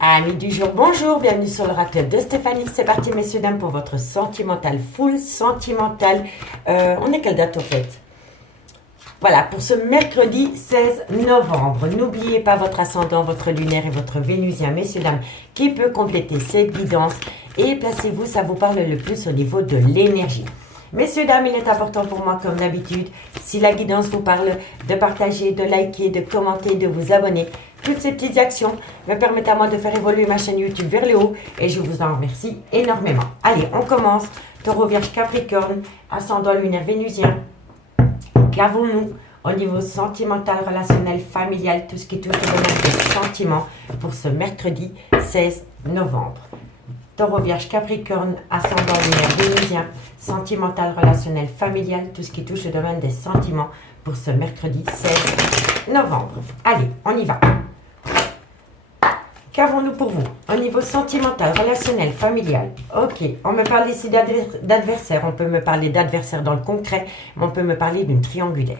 Amis du jour, bonjour, bienvenue sur l'oracle de Stéphanie. C'est parti, messieurs, dames, pour votre sentimental, full sentimental. On est quelle date au fait? Voilà, pour ce mercredi 16 novembre. N'oubliez pas votre ascendant, votre lunaire et votre vénusien, messieurs, dames, qui peut compléter cette guidance. Et placez-vous, ça vous parle le plus au niveau de l'énergie. Messieurs, dames, il est important pour moi, comme d'habitude, si la guidance vous parle, de partager, de liker, de commenter, de vous abonner. Toutes ces petites actions me permettent à moi de faire évoluer ma chaîne YouTube vers le haut et je vous en remercie énormément. Allez, on commence. Taureau, Vierge, Capricorne, ascendant lunaire vénusien. Qu'avons-nous au niveau sentimental, relationnel, familial, tout ce qui touche au domaine des sentiments pour ce mercredi 16 novembre? Taureau, Vierge, Capricorne, ascendant lunaire vénusien, sentimental, relationnel, familial, tout ce qui touche au domaine des sentiments pour ce mercredi 16 novembre. Allez, on y va. Qu'avons-nous pour vous au niveau sentimental, relationnel, familial? Ok, on me parle ici d'adversaire. On peut me parler d'adversaire dans le concret, mais on peut me parler d'une triangulaire.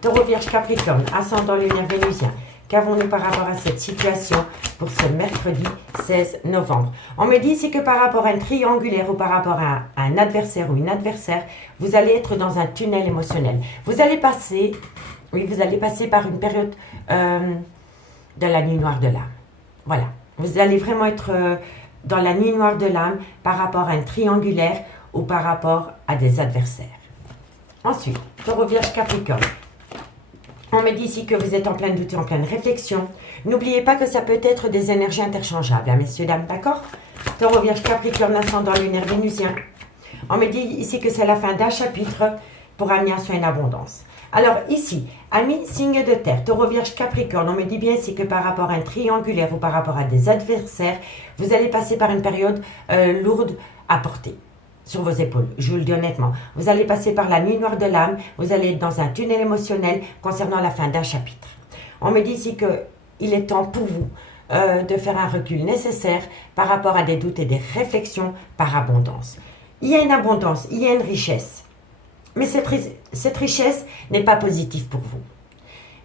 Taureau, Vierge, Capricorne, ascendant lunaire vénusien. Qu'avons-nous par rapport à cette situation pour ce mercredi 16 novembre? On me dit ici que par rapport à une triangulaire ou par rapport à un adversaire ou une adversaire, vous allez être dans un tunnel émotionnel. Vous allez passer, oui, vous allez passer par une période de la nuit noire de l'âme. Voilà, vous allez vraiment être dans la nuit noire de l'âme par rapport à un triangulaire ou par rapport à des adversaires. Ensuite, Taureau, Vierge, Capricorne. On me dit ici que vous êtes en plein doute et en pleine réflexion. N'oubliez pas que ça peut être des énergies interchangeables, hein, messieurs, dames, d'accord? Taureau, Vierge, Capricorne, ascendant lunaire vénusien. On me dit ici que c'est la fin d'un chapitre pour amener à soi une abondance. Alors ici, amis, signe de terre, Taureau, Vierge, Capricorne, on me dit bien ici que par rapport à un triangulaire ou par rapport à des adversaires, vous allez passer par une période lourde à porter sur vos épaules, je vous le dis honnêtement. Vous allez passer par la nuit noire de l'âme, vous allez être dans un tunnel émotionnel concernant la fin d'un chapitre. On me dit ici qu'il est temps pour vous de faire un recul nécessaire par rapport à des doutes et des réflexions par abondance. Il y a une abondance, il y a une richesse. Mais cette richesse n'est pas positive pour vous.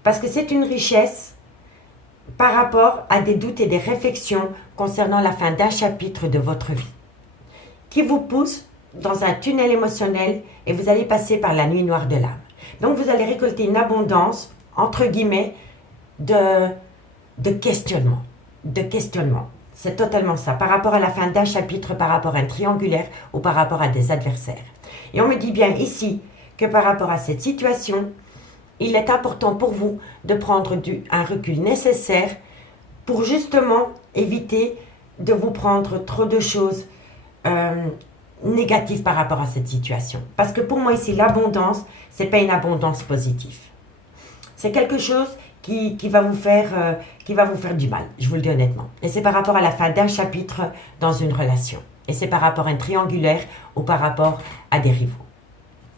Parce que c'est une richesse par rapport à des doutes et des réflexions concernant la fin d'un chapitre de votre vie, qui vous pousse dans un tunnel émotionnel et vous allez passer par la nuit noire de l'âme. Donc vous allez récolter une abondance, entre guillemets, de questionnement. De questionnement. C'est totalement ça. Par rapport à la fin d'un chapitre, par rapport à un triangulaire ou par rapport à des adversaires. Et on me dit bien ici que par rapport à cette situation, il est important pour vous de prendre un recul nécessaire pour justement éviter de vous prendre trop de choses négatives par rapport à cette situation. Parce que pour moi ici, l'abondance, ce n'est pas une abondance positive. C'est quelque chose qui va vous faire du mal, je vous le dis honnêtement. Et c'est par rapport à la fin d'un chapitre dans une relation. Et c'est par rapport à un triangulaire ou par rapport à des rivaux.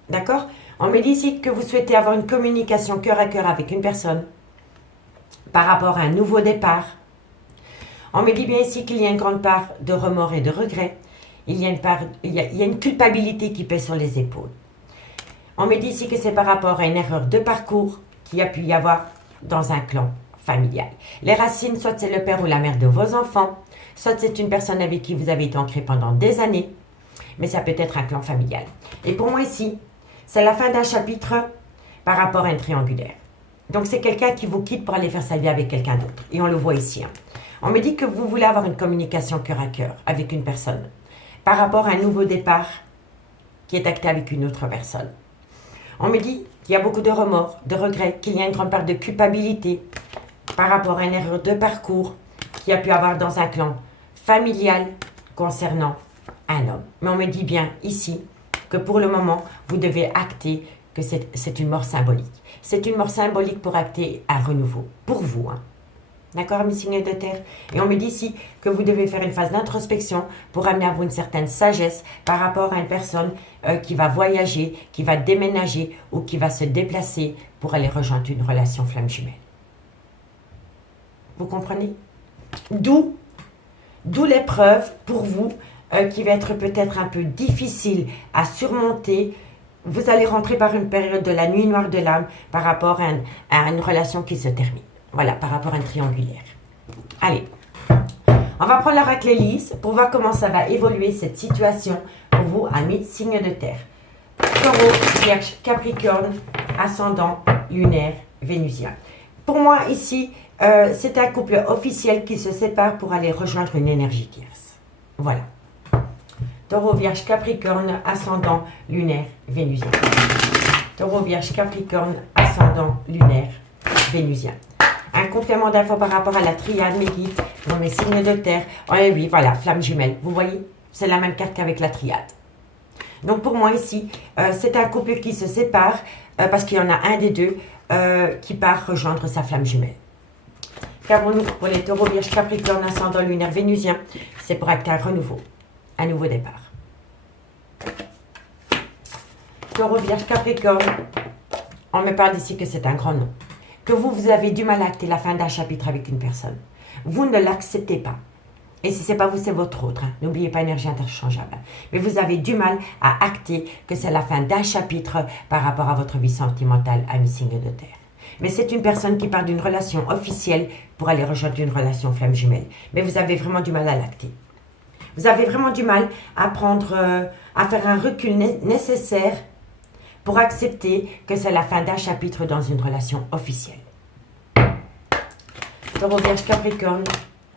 D'accord? On me dit ici que vous souhaitez avoir une communication cœur à cœur avec une personne par rapport à un nouveau départ. On me dit bien ici qu'il y a une grande part de remords et de regrets. Il y a une culpabilité qui pèse sur les épaules. On me dit ici que c'est par rapport à une erreur de parcours qu'il y a pu y avoir dans un clan familial. Les racines, soit c'est le père ou la mère de vos enfants, soit c'est une personne avec qui vous avez été ancré pendant des années, mais ça peut être un clan familial. Et pour moi ici, c'est la fin d'un chapitre par rapport à un triangulaire. Donc c'est quelqu'un qui vous quitte pour aller faire sa vie avec quelqu'un d'autre. Et on le voit ici. Hein. On me dit que vous voulez avoir une communication cœur à cœur avec une personne par rapport à un nouveau départ qui est acté avec une autre personne. On me dit qu'il y a beaucoup de remords, de regrets, qu'il y a une grande part de culpabilité par rapport à une erreur de parcours qu'il y a pu avoir dans un clan familial concernant un homme. Mais on me dit bien ici que pour le moment, vous devez acter que c'est une mort symbolique. C'est une mort symbolique pour acter un renouveau, pour vous. Hein. D'accord, mes signes de terre? Et on me dit ici que vous devez faire une phase d'introspection pour amener à vous une certaine sagesse par rapport à une personne qui va voyager, qui va déménager ou qui va se déplacer pour aller rejoindre une relation flamme jumelle. Vous comprenez? D'où l'épreuve pour vous qui va être peut-être un peu difficile à surmonter. Vous allez rentrer par une période de la nuit noire de l'âme par rapport à une relation qui se termine. Voilà, par rapport à un triangulaire. Allez, On va prendre la raclée lisse pour voir comment ça va évoluer cette situation pour vous, amis signe de terre. Taureau, Vierge, Capricorne, ascendant, lunaire, vénusien. Pour moi, ici, c'est un couple officiel qui se sépare pour aller rejoindre une énergie tierce. Voilà. Taureau, Vierge, Capricorne, ascendant, lunaire, vénusien. Taureau, Vierge, Capricorne, ascendant, lunaire, vénusien. Un complément d'infos par rapport à la triade, mes guides, dans mes signes de terre. Oh, et oui, voilà, flamme jumelle. Vous voyez, c'est la même carte qu'avec la triade. Donc pour moi ici, c'est un couple qui se sépare parce qu'il y en a un des deux qui part rejoindre sa flamme jumelle. Qu'avons-nous pour les taureaux, vierge, capricorne, ascendant, lunaire, vénusien? C'est pour acter un renouveau, un nouveau départ. Taureau, vierge, capricorne, on me parle ici que c'est un grand nom. Que vous avez du mal à acter la fin d'un chapitre avec une personne. Vous ne l'acceptez pas. Et si ce n'est pas vous, c'est votre autre. Hein. N'oubliez pas, énergie interchangeable. Mais vous avez du mal à acter que c'est la fin d'un chapitre par rapport à votre vie sentimentale, ami signe de terre. Mais c'est une personne qui part d'une relation officielle pour aller rejoindre une relation flamme jumelle. Mais vous avez vraiment du mal à l'acter. Vous avez vraiment du mal à à faire un recul nécessaire pour accepter que c'est la fin d'un chapitre dans une relation officielle. Taureau, vierge, capricorne.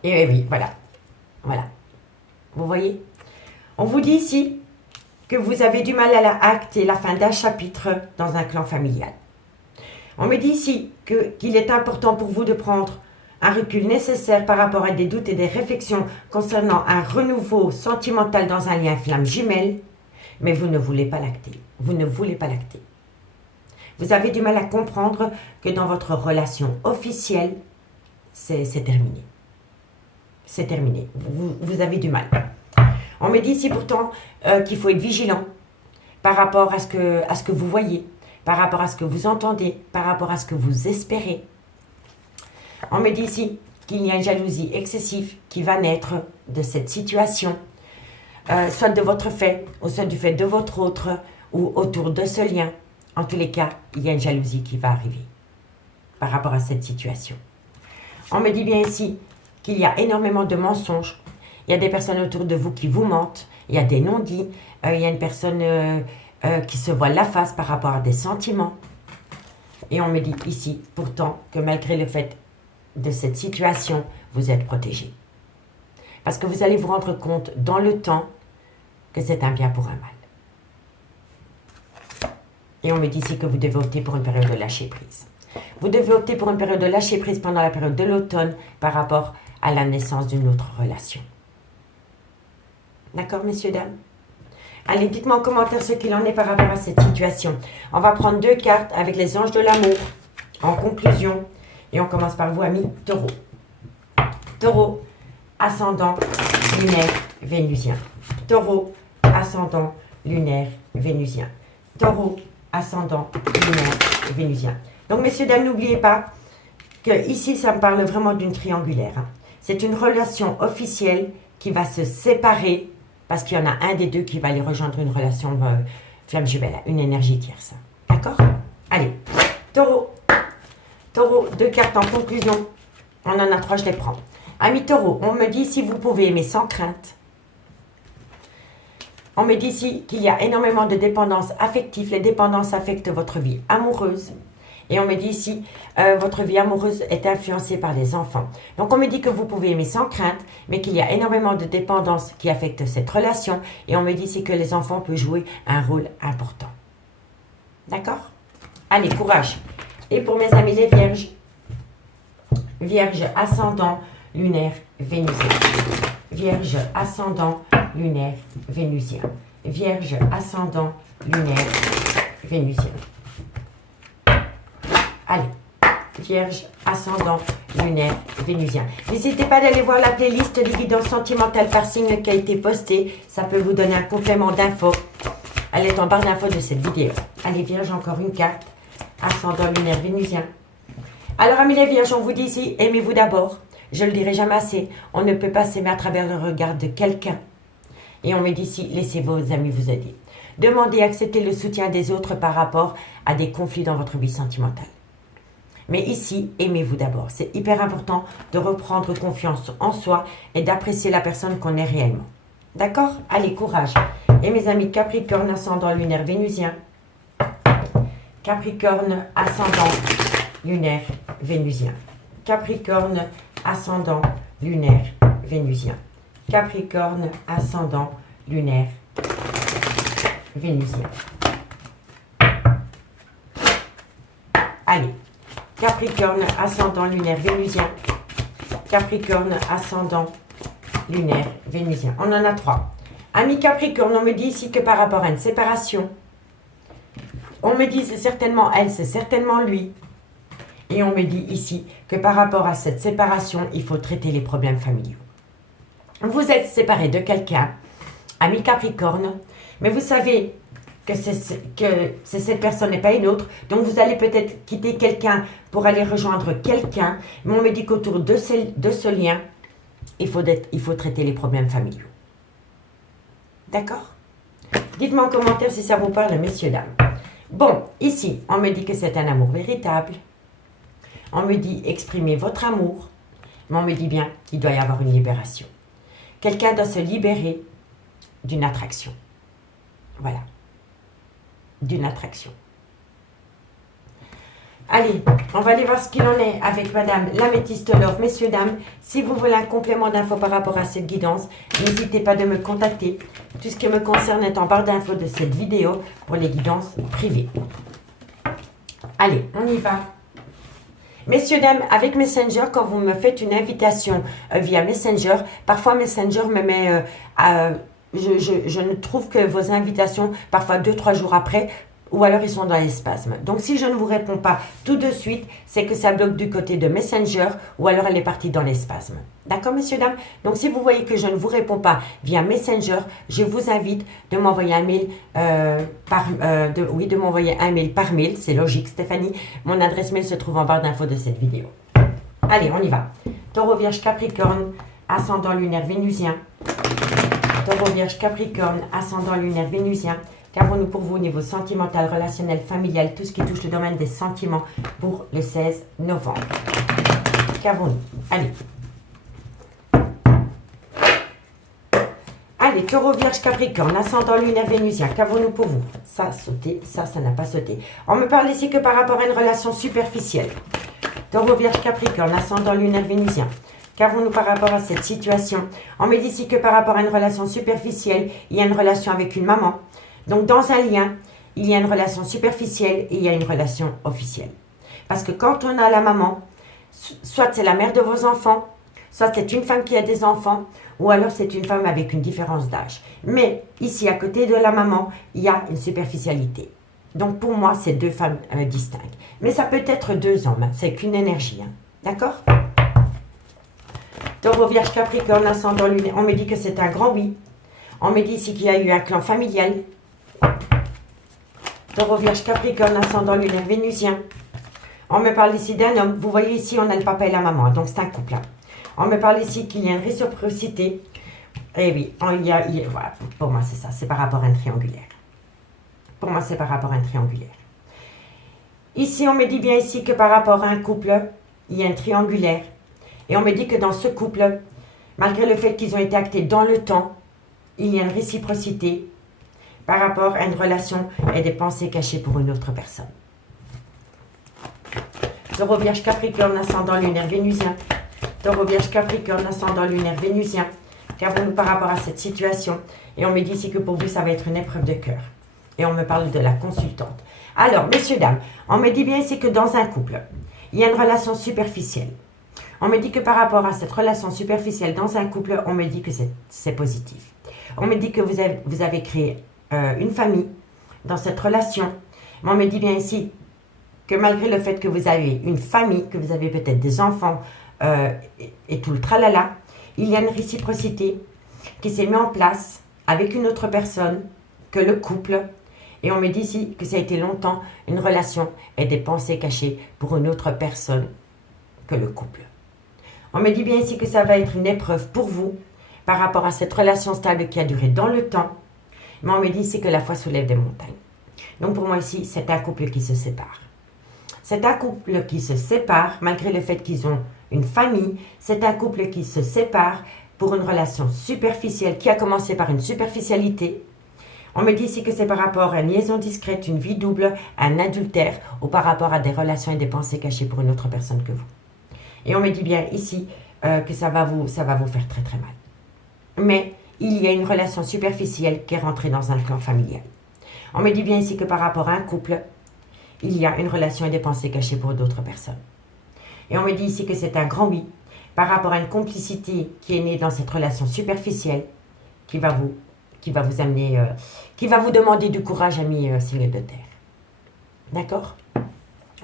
Et oui, voilà. Voilà. Vous voyez? On vous dit ici que vous avez du mal à acter la fin d'un chapitre dans un clan familial. On me dit ici qu'il est important pour vous de prendre un recul nécessaire par rapport à des doutes et des réflexions concernant un renouveau sentimental dans un lien flamme jumelle, mais vous ne voulez pas l'acter. Vous ne voulez pas l'acter. Vous avez du mal à comprendre que dans votre relation officielle, c'est terminé. C'est terminé. Vous avez du mal. On me dit ici pourtant qu'il faut être vigilant par rapport à ce que vous voyez, par rapport à ce que vous entendez, par rapport à ce que vous espérez. On me dit ici qu'il y a une jalousie excessive qui va naître de cette situation, soit de votre fait, ou soit du fait de votre autre, ou autour de ce lien. En tous les cas, il y a une jalousie qui va arriver par rapport à cette situation. On me dit bien ici qu'il y a énormément de mensonges. Il y a des personnes autour de vous qui vous mentent. Il y a des non-dits. Il y a une personne qui se voile la face par rapport à des sentiments. Et on me dit ici, pourtant, que malgré le fait de cette situation, vous êtes protégé. Parce que vous allez vous rendre compte dans le temps que c'est un bien pour un mal. Et on me dit ici que vous devez opter pour une période de lâcher prise. Vous devez opter pour une période de lâcher prise pendant la période de l'automne par rapport à la naissance d'une autre relation. D'accord, messieurs, dames? Allez, dites-moi en commentaire ce qu'il en est par rapport à cette situation. On va prendre 2 cartes avec les anges de l'amour en conclusion. Et on commence par vous, amis taureau. Taureau, ascendant, lunaire, vénusien. Taureau, ascendant, lunaire, vénusien. Taureau, ascendant, lunaire, vénusien. Donc, messieurs, dames, n'oubliez pas que ici, ça me parle vraiment d'une triangulaire. Hein. C'est une relation officielle qui va se séparer parce qu'il y en a un des deux qui va aller rejoindre une relation flamme jumelle, une énergie tierce. D'accord? Allez, taureau. Taureau, 2 cartes en conclusion. On en a 3, je les prends. Amis taureau, on me dit si vous pouvez aimer sans crainte. On me dit ici qu'il y a énormément de dépendance affective. Les dépendances affectent votre vie amoureuse. Et on me dit ici, votre vie amoureuse est influencée par les enfants. Donc on me dit que vous pouvez aimer sans crainte, mais qu'il y a énormément de dépendance qui affectent cette relation. Et on me dit ici que les enfants peuvent jouer un rôle important. D'accord? Allez, courage. Et pour mes amis les vierges, vierge ascendant, lunaire, vénusien. Vierge ascendant, lunaire, vénusien. Vierge ascendant, lunaire, vénusien. Allez, vierge, ascendant, lunaire, vénusien. N'hésitez pas d'aller voir la playlist des guidances sentimentales par signe qui a été postée. Ça peut vous donner un complément d'infos. Elle est en barre d'infos de cette vidéo. Allez, vierge, encore une carte. Ascendant, lunaire, vénusien. Alors, amis les vierges, on vous dit ici, aimez-vous d'abord. Je le dirai jamais assez. On ne peut pas s'aimer à travers le regard de quelqu'un. Et on me dit ici, laissez vos amis vous aider. Demandez et acceptez le soutien des autres par rapport à des conflits dans votre vie sentimentale. Mais ici, aimez-vous d'abord. C'est hyper important de reprendre confiance en soi et d'apprécier la personne qu'on est réellement. D'accord? Allez, courage. Et mes amis Capricorne, ascendant lunaire vénusien. Capricorne, ascendant lunaire vénusien. Capricorne, ascendant lunaire vénusien. Capricorne, ascendant lunaire vénusien. Allez, Capricorne, ascendant lunaire vénusien. Capricorne, ascendant lunaire vénusien. On en a 3. Ami Capricorne, on me dit ici que par rapport à une séparation, on me dit c'est certainement elle, c'est certainement lui. Et on me dit ici que par rapport à cette séparation, il faut traiter les problèmes familiaux. Vous êtes séparé de quelqu'un, ami Capricorne, mais vous savez que c'est cette personne et pas une autre. Donc vous allez peut-être quitter quelqu'un pour aller rejoindre quelqu'un. Mais on me dit qu'autour de ce lien, il faut traiter les problèmes familiaux. D'accord? Dites-moi en commentaire si ça vous parle, messieurs, dames. Bon, ici, on me dit que c'est un amour véritable. On me dit exprimer votre amour. Mais on me dit bien qu'il doit y avoir une libération. Quelqu'un doit se libérer d'une attraction. Voilà. D'une attraction. Allez, on va aller voir ce qu'il en est avec Madame l'Améthyste Love. Messieurs, dames, si vous voulez un complément d'infos par rapport à cette guidance, n'hésitez pas de me contacter. Tout ce qui me concerne est en barre d'infos de cette vidéo pour les guidances privées. Allez, on y va. Messieurs, dames, avec Messenger, quand vous me faites une invitation via Messenger, parfois Messenger me met... je ne trouve que vos invitations, parfois 2-3 jours après, ou alors ils sont dans les spasmes. Donc si je ne vous réponds pas tout de suite, c'est que ça bloque du côté de Messenger, ou alors elle est partie dans les spasmes. D'accord, messieurs, dames? Donc si vous voyez que je ne vous réponds pas via Messenger, je vous invite de m'envoyer un mail de m'envoyer un mail par mail. C'est logique, Stéphanie. Mon adresse mail se trouve en barre d'infos de cette vidéo. Allez, on y va. Taureau, Vierge, Capricorne, ascendant lunaire vénusien. Taureau, Vierge, Capricorne, ascendant lunaire vénusien. Qu'avons-nous pour vous au niveau sentimental, relationnel, familial, tout ce qui touche le domaine des sentiments pour le 16 novembre? Qu'avons-nous? Allez. Allez, Taureau, Vierge, Capricorne, ascendant lunaire vénusien. Qu'avons-nous pour vous? Ça a sauté, ça n'a pas sauté. On me parle ici que par rapport à une relation superficielle. Taureau, Vierge, Capricorne, ascendant lunaire vénusien. Qu'avons-nous par rapport à cette situation? On me dit ici que par rapport à une relation superficielle, il y a une relation avec une maman. Donc, dans un lien, il y a une relation superficielle et il y a une relation officielle. Parce que quand on a la maman, soit c'est la mère de vos enfants, soit c'est une femme qui a des enfants, ou alors c'est une femme avec une différence d'âge. Mais ici, à côté de la maman, il y a une superficialité. Donc, pour moi, c'est 2 femmes distinctes. Mais ça peut être 2 hommes, hein, c'est qu'une énergie. Hein. D'accord? Taureau, Vierge, Capricorne, ascendant lunaire. On me dit que c'est un grand oui. On me dit ici qu'il y a eu un clan familial. Taureau, Vierge, Capricorne, ascendant lunaire vénusien. On me parle ici d'un homme. Vous voyez ici, on a le papa et la maman. Donc, c'est un couple. Hein. On me parle ici qu'il y a une réciprocité. Eh oui, voilà, pour moi, c'est ça. C'est par rapport à un triangulaire. Pour moi, c'est par rapport à un triangulaire. Ici, on me dit bien ici que par rapport à un couple, il y a un triangulaire. Et on me dit que dans ce couple, malgré le fait qu'ils ont été actés dans le temps, il y a une réciprocité par rapport à une relation et des pensées cachées pour une autre personne. Taureau, Vierge, Capricorne, ascendant lunaire vénusien. Taureau, Vierge, Capricorne, ascendant lunaire vénusien. Qu'avons-nous par rapport à cette situation? Et on me dit ici que pour vous, ça va être une épreuve de cœur. Et on me parle de la consultante. Alors, messieurs, dames, on me dit bien ici que dans un couple, il y a une relation superficielle. On me dit que par rapport à cette relation superficielle dans un couple, on me dit que c'est positif. On me dit que vous avez créé une famille dans cette relation. Mais on me dit bien ici que malgré le fait que vous avez une famille, que vous avez peut-être des enfants et tout le tralala, il y a une réciprocité qui s'est mise en place avec une autre personne que le couple. Et on me dit ici que ça a été longtemps une relation et des pensées cachées pour une autre personne que le couple. On me dit bien ici que ça va être une épreuve pour vous par rapport à cette relation stable qui a duré dans le temps. Mais on me dit ici que la foi soulève des montagnes. Donc pour moi ici, c'est un couple qui se sépare. C'est un couple qui se sépare malgré le fait qu'ils ont une famille. C'est un couple qui se sépare pour une relation superficielle qui a commencé par une superficialité. On me dit ici que c'est par rapport à une liaison discrète, une vie double, un adultère ou par rapport à des relations et des pensées cachées pour une autre personne que vous. Et on me dit bien ici que ça va vous faire très très mal. Mais il y a une relation superficielle qui est rentrée dans un clan familial. On me dit bien ici que par rapport à un couple, il y a une relation et des pensées cachées pour d'autres personnes. Et on me dit ici que c'est un grand oui par rapport à une complicité qui est née dans cette relation superficielle qui va vous amener, qui va vous demander du courage, amis signes de terre. D'accord?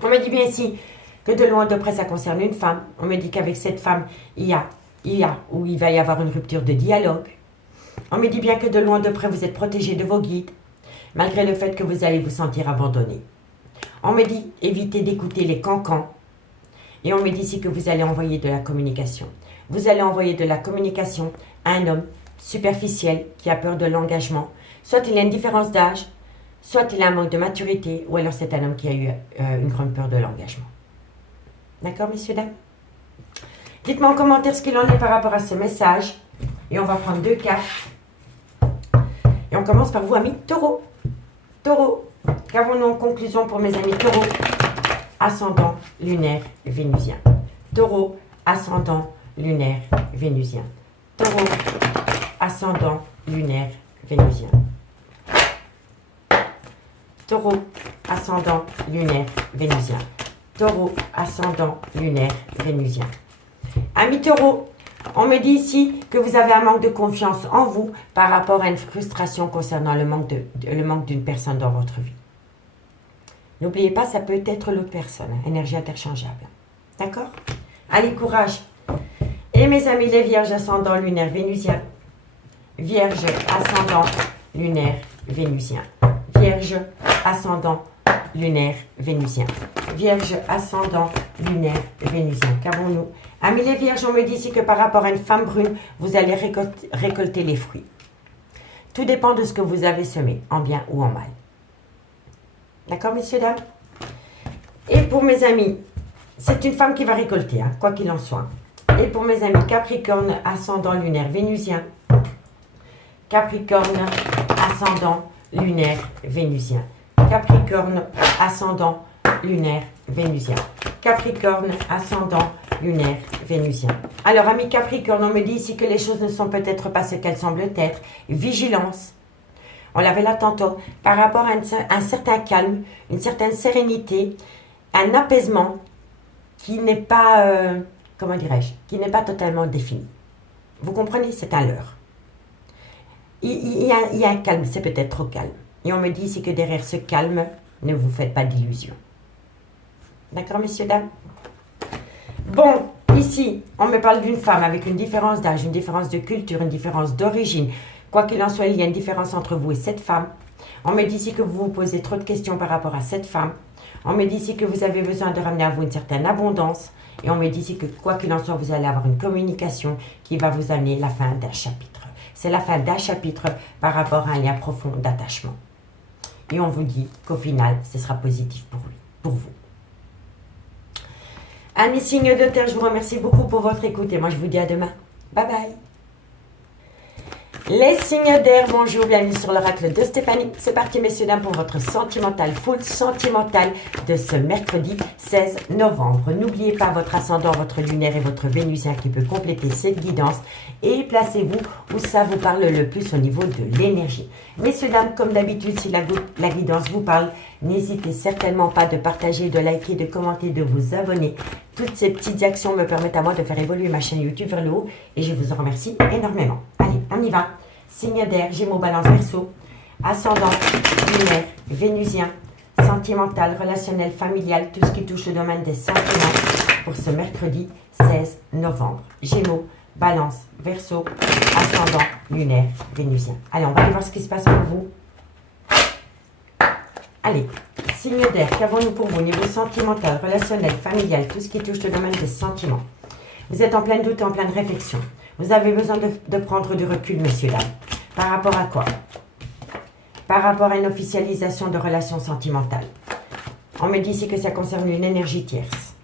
On me dit bien ici que de loin de près ça concerne une femme. On me dit qu'avec cette femme, il va y avoir une rupture de dialogue. On me dit bien que de loin de près vous êtes protégé de vos guides, malgré le fait que vous allez vous sentir abandonné. On me dit évitez d'écouter les cancans. Et on me dit ici que vous allez envoyer de la communication. Vous allez envoyer de la communication à un homme superficiel qui a peur de l'engagement. Soit il a une différence d'âge, soit il a un manque de maturité, ou alors c'est un homme qui a eu une grande peur de l'engagement. D'accord, messieurs, dames? Dites-moi en commentaire ce qu'il en est par rapport à ce message. Et on va prendre 2 cartes. Et on commence par vous, amis taureaux. Taureau, qu'avons-nous en conclusion pour mes amis taureaux? Ascendant lunaire vénusien. Taureau, ascendant lunaire vénusien. Taureau, ascendant lunaire vénusien. Taureau, ascendant lunaire vénusien. Taureau, ascendant lunaire vénusien. Amis taureaux, on me dit ici que vous avez un manque de confiance en vous par rapport à une frustration concernant le manque d'une personne dans votre vie. N'oubliez pas, ça peut être l'autre personne, énergie interchangeable. D'accord? Allez, courage. Et mes amis les vierges, ascendant lunaire vénusien. Vierge, ascendant lunaire vénusien. Vierge, ascendant lunaire vénusien. Vierge, ascendant lunaire vénusien. Qu'avons-nous? Amis les vierges, on me dit ici que par rapport à une femme brune, vous allez récolter les fruits. Tout dépend de ce que vous avez semé, en bien ou en mal. D'accord, messieurs, dames? Et pour mes amis, c'est une femme qui va récolter, hein, quoi qu'il en soit. Et pour mes amis Capricorne, ascendant lunaire vénusien. Capricorne, ascendant lunaire vénusien. Capricorne, ascendant lunaire vénusien. Capricorne, ascendant lunaire vénusien. Alors, amis Capricorne, on me dit ici que les choses ne sont peut-être pas ce qu'elles semblent être. Vigilance. On l'avait là tantôt. Par rapport à un certain calme, une certaine sérénité, un apaisement qui n'est pas, comment dirais-je, qui n'est pas totalement défini. Vous comprenez? C'est un leurre. Il y a un calme, c'est peut-être trop calme. Et on me dit ici que derrière ce calme, ne vous faites pas d'illusions. D'accord, messieurs, dames? Bon, ici, on me parle d'une femme avec une différence d'âge, une différence de culture, une différence d'origine. Quoi qu'il en soit, il y a une différence entre vous et cette femme. On me dit ici que vous vous posez trop de questions par rapport à cette femme. On me dit ici que vous avez besoin de ramener à vous une certaine abondance. Et on me dit ici que quoi qu'il en soit, vous allez avoir une communication qui va vous amener la fin d'un chapitre. C'est la fin d'un chapitre par rapport à un lien profond d'attachement. Et on vous dit qu'au final, ce sera positif pour vous. Amis signes de terre, je vous remercie beaucoup pour votre écoute et moi je vous dis à demain. Bye bye. Les signes d'air, bonjour, bienvenue sur l'oracle de Stéphanie. C'est parti messieurs dames pour votre sentimental, full sentimental de ce mercredi 16 novembre. N'oubliez pas votre ascendant, votre lunaire et votre vénusien qui peut compléter cette guidance. Et placez-vous où ça vous parle le plus au niveau de l'énergie. Messieurs dames, comme d'habitude, si la guidance vous parle, n'hésitez certainement pas de partager, de liker, de commenter, de vous abonner. Toutes ces petites actions me permettent à moi de faire évoluer ma chaîne YouTube vers le haut et je vous en remercie énormément. Allez, on y va. Signe d'air, Gémeaux, Balance, Verseau, ascendant, lunaire, vénusien, sentimental, relationnel, familial, tout ce qui touche le domaine des sentiments pour ce mercredi 16 novembre. Gémeaux, Balance, Verseau, ascendant, lunaire, vénusien. Allez, on va aller voir ce qui se passe pour vous. Allez, signe d'air, qu'avons-nous pour vous au niveau sentimental, relationnel, familial, tout ce qui touche le domaine des sentiments. Vous êtes en plein doute et en pleine réflexion. Vous avez besoin de prendre du recul, messieurs, dames. Par rapport à quoi? Par rapport à une officialisation de relations sentimentales. On me dit ici que ça concerne une énergie tierce.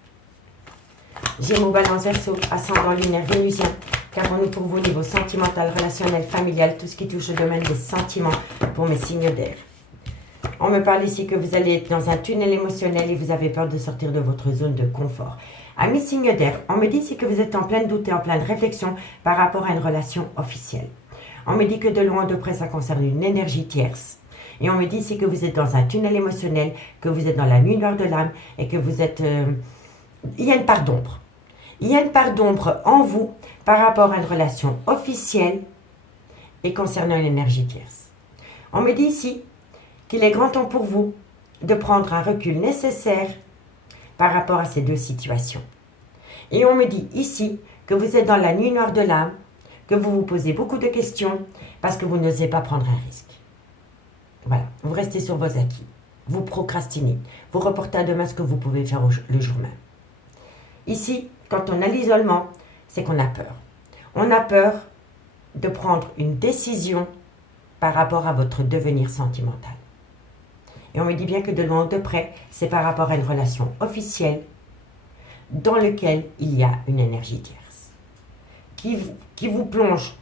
Gémeaux, Balance, Verseau, ascendant lunaire, Vénusien. Qu'avons-nous pour vous au niveau sentimental, relationnel, familial, tout ce qui touche au domaine des sentiments pour mes signes d'air. On me parle ici que vous allez être dans un tunnel émotionnel et vous avez peur de sortir de votre zone de confort. Amis signes d'air, on me dit ici que vous êtes en plein doute et en pleine réflexion par rapport à une relation officielle. On me dit que de loin de près, ça concerne une énergie tierce. Et on me dit ici que vous êtes dans un tunnel émotionnel, que vous êtes dans la nuit noire de l'âme et que vous êtes... il y a une part d'ombre. Il y a une part d'ombre en vous par rapport à une relation officielle et concernant une énergie tierce. On me dit ici qu'il est grand temps pour vous de prendre un recul nécessaire par rapport à ces deux situations. Et on me dit ici que vous êtes dans la nuit noire de l'âme, que vous vous posez beaucoup de questions parce que vous n'osez pas prendre un risque. Voilà, vous restez sur vos acquis, vous procrastinez, vous reportez à demain ce que vous pouvez faire le jour même. Ici, quand on a l'isolement, c'est qu'on a peur. On a peur de prendre une décision par rapport à votre devenir sentimental. Et on me dit bien que de loin ou de près, c'est par rapport à une relation officielle dans laquelle il y a une énergie tierce qui vous plonge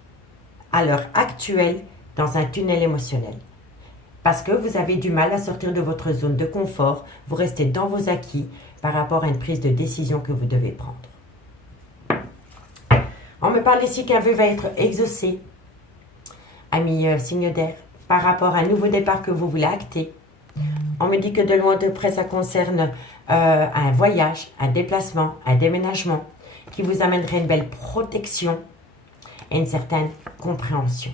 à l'heure actuelle dans un tunnel émotionnel. Parce que vous avez du mal à sortir de votre zone de confort, vous restez dans vos acquis par rapport à une prise de décision que vous devez prendre. On me parle ici qu'un vœu va être exaucé, amis signe d'air, par rapport à un nouveau départ que vous voulez acter. On me dit que de loin de près, ça concerne un voyage, un déplacement, un déménagement qui vous amènerait une belle protection et une certaine compréhension.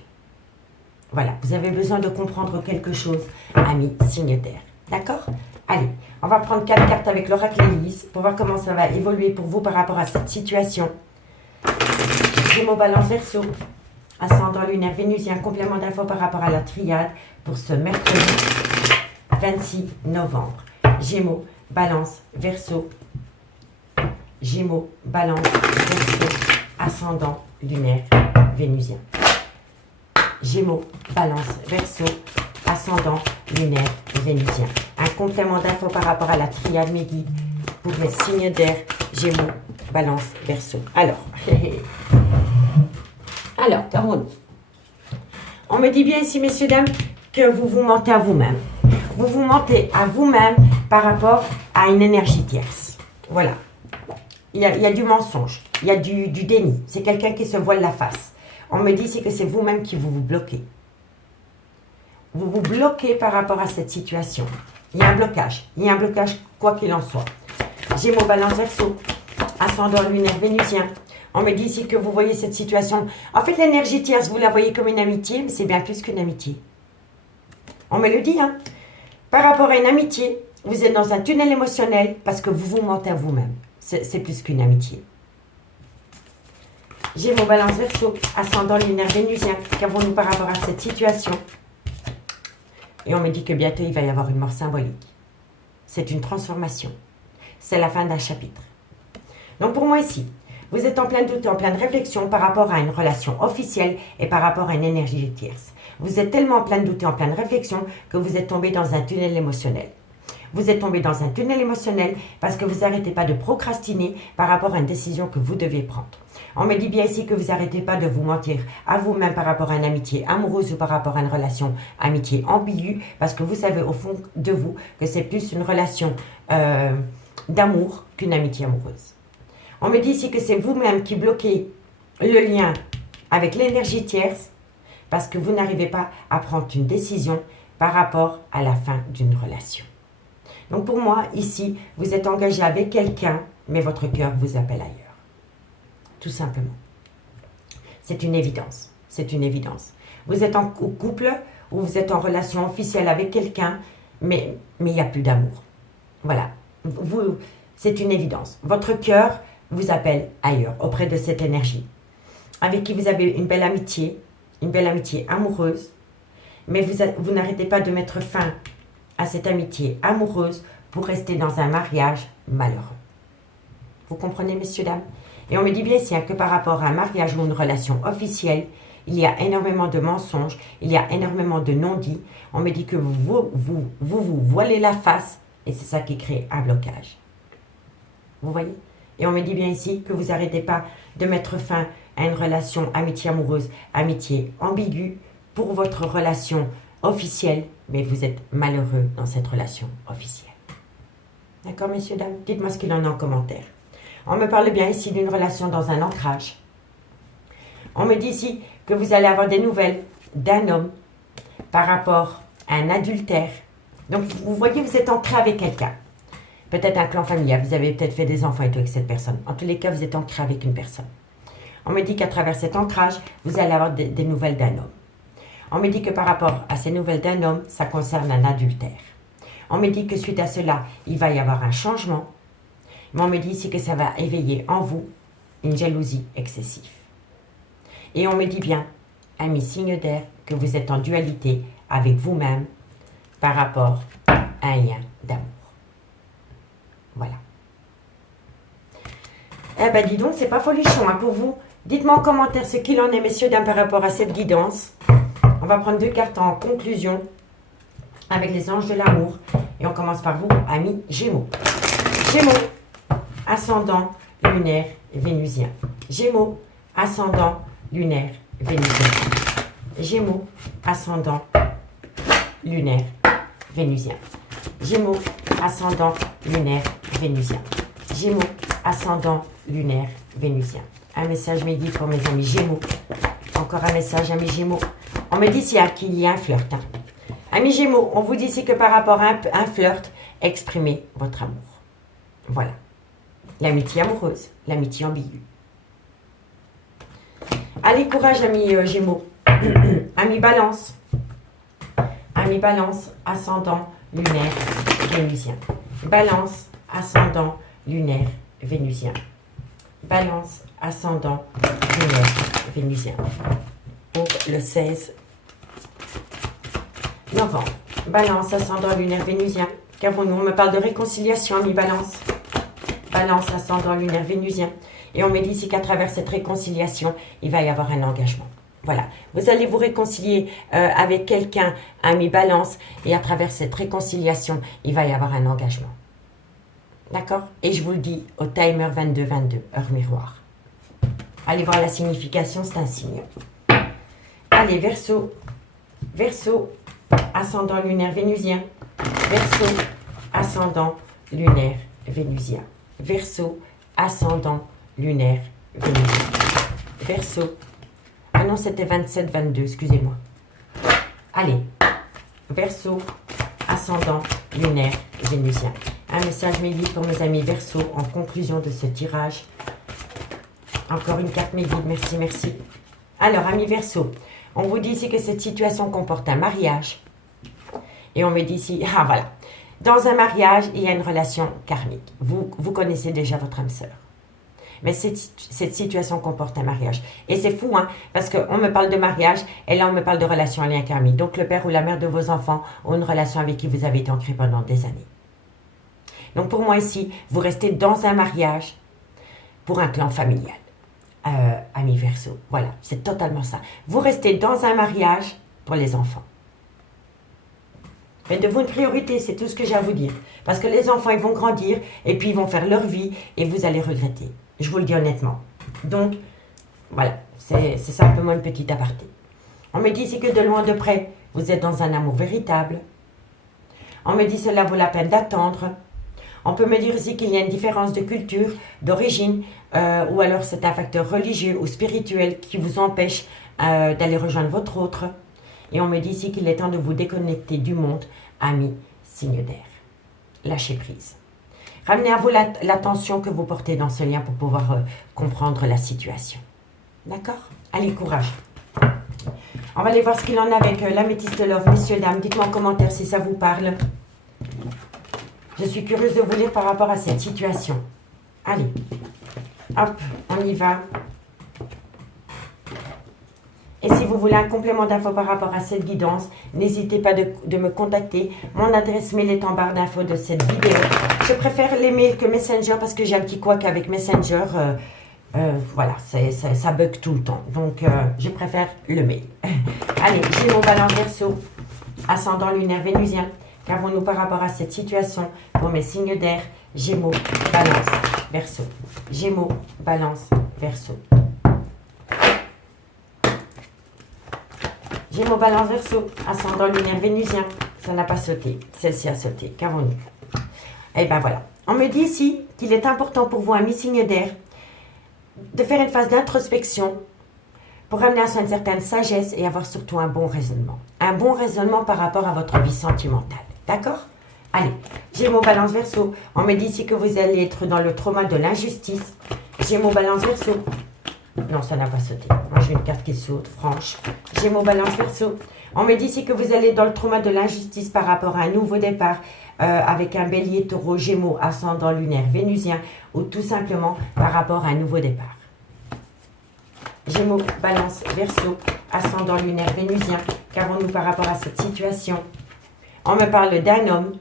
Voilà, vous avez besoin de comprendre quelque chose, amis signe d'air. D'accord? Allez, on va prendre 4 cartes avec l'oracle Élise pour voir comment ça va évoluer pour vous par rapport à cette situation. Gémeaux, Balance, Verseau, ascendant lunaire, Vénusien, complément d'infos par rapport à la triade pour ce mercredi 26 novembre. Gémeaux, Balance, Verseau, Gémeaux, Balance, Verseau, ascendant lunaire, Vénusien. Gémeaux, Balance, Verseau, ascendant lunaire, Vénusien. Un complément d'infos par rapport à la triade Midi pour les signes d'air, Gémeaux, Balance, Verseau. Alors, qu'avons-nous? On me dit bien ici, messieurs, dames, que vous vous mentez à vous-même. Vous vous mentez à vous-même par rapport à une énergie tierce. Voilà. Il y a du mensonge, il y a du déni. C'est quelqu'un qui se voile la face. On me dit ici que c'est vous-même qui vous bloquez. Vous vous bloquez par rapport à cette situation. Il y a un blocage. Il y a un blocage quoi qu'il en soit. Gémeaux, Balance, Verseau, ascendant lunaire, Vénusien. On me dit ici que vous voyez cette situation. En fait, l'énergie tierce, vous la voyez comme une amitié, mais c'est bien plus qu'une amitié. On me le dit, hein. Par rapport à une amitié, vous êtes dans un tunnel émotionnel parce que vous vous mentez à vous-même. C'est plus qu'une amitié. Gémeaux, Balance, Verseau, ascendant lunaire, Vénusien. Qu'avons-nous par rapport à cette situation? Et on me dit que bientôt, il va y avoir une mort symbolique. C'est une transformation. C'est la fin d'un chapitre. Donc pour moi ici, vous êtes en plein doute et en pleine réflexion par rapport à une relation officielle et par rapport à une énergie tierce. Vous êtes tellement en plein doute et en pleine réflexion que vous êtes tombé dans un tunnel émotionnel. Vous êtes tombé dans un tunnel émotionnel parce que vous n'arrêtez pas de procrastiner par rapport à une décision que vous devez prendre. On me dit bien ici que vous n'arrêtez pas de vous mentir à vous-même par rapport à une amitié amoureuse ou par rapport à une relation amitié ambiguë parce que vous savez au fond de vous que c'est plus une relation d'amour qu'une amitié amoureuse. On me dit ici que c'est vous-même qui bloquez le lien avec l'énergie tierce parce que vous n'arrivez pas à prendre une décision par rapport à la fin d'une relation. Donc pour moi, ici, vous êtes engagé avec quelqu'un, mais votre cœur vous appelle ailleurs. Tout simplement. C'est une évidence. C'est une évidence. Vous êtes en couple ou vous êtes en relation officielle avec quelqu'un, mais il n'y a plus d'amour. Voilà. C'est une évidence. Votre cœur vous appelle ailleurs, auprès de cette énergie, avec qui vous avez une belle amitié amoureuse, mais vous n'arrêtez pas de mettre fin à cette amitié amoureuse pour rester dans un mariage malheureux. Vous comprenez, messieurs, dames? Et on me dit bien ici que par rapport à un mariage ou une relation officielle, il y a énormément de mensonges, il y a énormément de non-dits. On me dit que vous voilez la face Et c'est ça qui crée un blocage. Vous voyez? Et on me dit bien ici que vous n'arrêtez pas de mettre fin à une relation amitié amoureuse, amitié ambiguë pour votre relation officielle, mais vous êtes malheureux dans cette relation officielle. D'accord, messieurs, dames? Dites-moi ce qu'il en est en commentaire. On me parle bien ici d'une relation dans un ancrage. On me dit ici que vous allez avoir des nouvelles d'un homme par rapport à un adultère. Donc, vous voyez, vous êtes ancré avec quelqu'un. Peut-être un clan familial, vous avez peut-être fait des enfants et tout avec cette personne. En tous les cas, vous êtes ancré avec une personne. On me dit qu'à travers cet ancrage, vous allez avoir des nouvelles d'un homme. On me dit que par rapport à ces nouvelles d'un homme, ça concerne un adultère. On me dit que suite à cela, il va y avoir un changement. Mais on me dit ici que ça va éveiller en vous une jalousie excessive. Et on me dit bien, amis signe d'air, que vous êtes en dualité avec vous-même par rapport à un lien d'amour. Voilà. Eh ben dis donc, c'est pas folichon hein, pour vous. Dites-moi en commentaire ce qu'il en est, messieurs, dames, par rapport à cette guidance. On va prendre 2 cartes en conclusion avec les anges de l'amour. Et on commence par vous, amis Gémeaux. Gémeaux, ascendant lunaire vénusien. Gémeaux, ascendant lunaire vénusien. Gémeaux, ascendant lunaire vénusien. Gémeaux, ascendant lunaire vénusien. Gémeaux, ascendant lunaire vénusien. Un message midi pour mes amis Gémeaux. Encore un message, amis Gémeaux. On me dit qu'il y a un flirt. Hein. Amis Gémeaux, on vous dit ici que par rapport à un flirt, exprimez votre amour. Voilà. L'amitié amoureuse, l'amitié ambiguë. Allez, courage, amis Gémeaux. Amis Balance. Amis Balance, ascendant lunaire vénusien. Balance, ascendant lunaire vénusien. Balance, ascendant lunaire vénusien. Pour le 16 novembre. Balance, ascendant lunaire vénusien. Qu'avons-nous? On me parle de réconciliation, amis Balance. Balance, ascendant lunaire vénusien. Et on me dit ici qu'à travers cette réconciliation, il va y avoir un engagement. Voilà, vous allez vous réconcilier avec quelqu'un, ami Balance, et à travers cette réconciliation, il va y avoir un engagement. D'accord? Et je vous le dis au timer 22-22, heure miroir. Allez voir la signification, c'est un signe. Allez, Verseau. Verseau, ascendant lunaire vénusien. Verseau, ascendant lunaire vénusien. Verseau, ascendant lunaire vénusien. Verseau. Ah non, c'était 27-22, excusez-moi. Allez, Verseau, ascendant lunaire vénusien. Un message midi pour mes amis Verseau en conclusion de ce tirage. Encore une carte midi, merci, merci. Alors, amis Verseau, on vous dit ici que cette situation comporte un mariage. Et on me dit ici, ah voilà, dans un mariage, il y a une relation karmique. Vous connaissez déjà votre âme sœur. Mais cette situation comporte un mariage. Et c'est fou, hein, parce qu'on me parle de mariage, et là on me parle de relation en lien karmique. Donc le père ou la mère de vos enfants ont une relation avec qui vous avez été ancré pendant des années. Donc pour moi ici, vous restez dans un mariage pour un clan familial. Amis Verseau, voilà, c'est totalement ça. Vous restez dans un mariage pour les enfants. Faites de vous une priorité, c'est tout ce que j'ai à vous dire. Parce que les enfants, ils vont grandir, et puis ils vont faire leur vie, et vous allez regretter. Je vous le dis honnêtement. Donc, voilà, c'est simplement une petite aparté. On me dit ici que de loin de près, vous êtes dans un amour véritable. On me dit cela vaut la peine d'attendre. On peut me dire ici qu'il y a une différence de culture, d'origine, ou alors c'est un facteur religieux ou spirituel qui vous empêche d'aller rejoindre votre autre. Et on me dit ici qu'il est temps de vous déconnecter du monde, amis, signe d'air. Lâchez prise. Ramenez à vous l'attention que vous portez dans ce lien pour pouvoir comprendre la situation. D'accord? Allez, courage. On va aller voir ce qu'il en est avec l'améthyste love. Messieurs, dames, dites-moi en commentaire si ça vous parle. Je suis curieuse de vous lire par rapport à cette situation. Allez, hop, on y va. Et si vous voulez un complément d'infos par rapport à cette guidance, n'hésitez pas de me contacter. Mon adresse mail est en barre d'infos de cette vidéo. Je préfère les mails que Messenger parce que j'ai un petit couac avec Messenger. Voilà, ça bug tout le temps. Donc, je préfère le mail. Allez, Gémeaux, Balance, Verseau, ascendant lunaire vénusien. Qu'avons-nous par rapport à cette situation pour mes signes d'air? Gémeaux, Balance, Verseau. Gémeaux, Balance, Verseau. Gémeaux, Balance, Verseau. Ascendant lunaire vénusien. Ça n'a pas sauté. Celle-ci a sauté. Qu'avons-nous? Eh bien voilà. On me dit ici qu'il est important pour vous, amis signes d'air, de faire une phase d'introspection pour amener à soi une certaine sagesse et avoir surtout un bon raisonnement. Un bon raisonnement par rapport à votre vie sentimentale. D'accord? Allez, Gémeaux, Balance, Verseau. On me dit ici que vous allez être dans le trauma de l'injustice. Gémeaux, Balance, Verseau. Non, ça n'a pas sauté. Moi, j'ai une carte qui saute, franche. Gémeaux, Balance, Verseau. On me dit ici que vous allez dans le trauma de l'injustice par rapport à un nouveau départ avec un bélier, taureau, Gémeaux, ascendant lunaire vénusien ou tout simplement par rapport à un nouveau départ. Gémeaux, Balance, Verseau, ascendant lunaire vénusien. Qu'avons-nous par rapport à cette situation? On me parle d'un homme.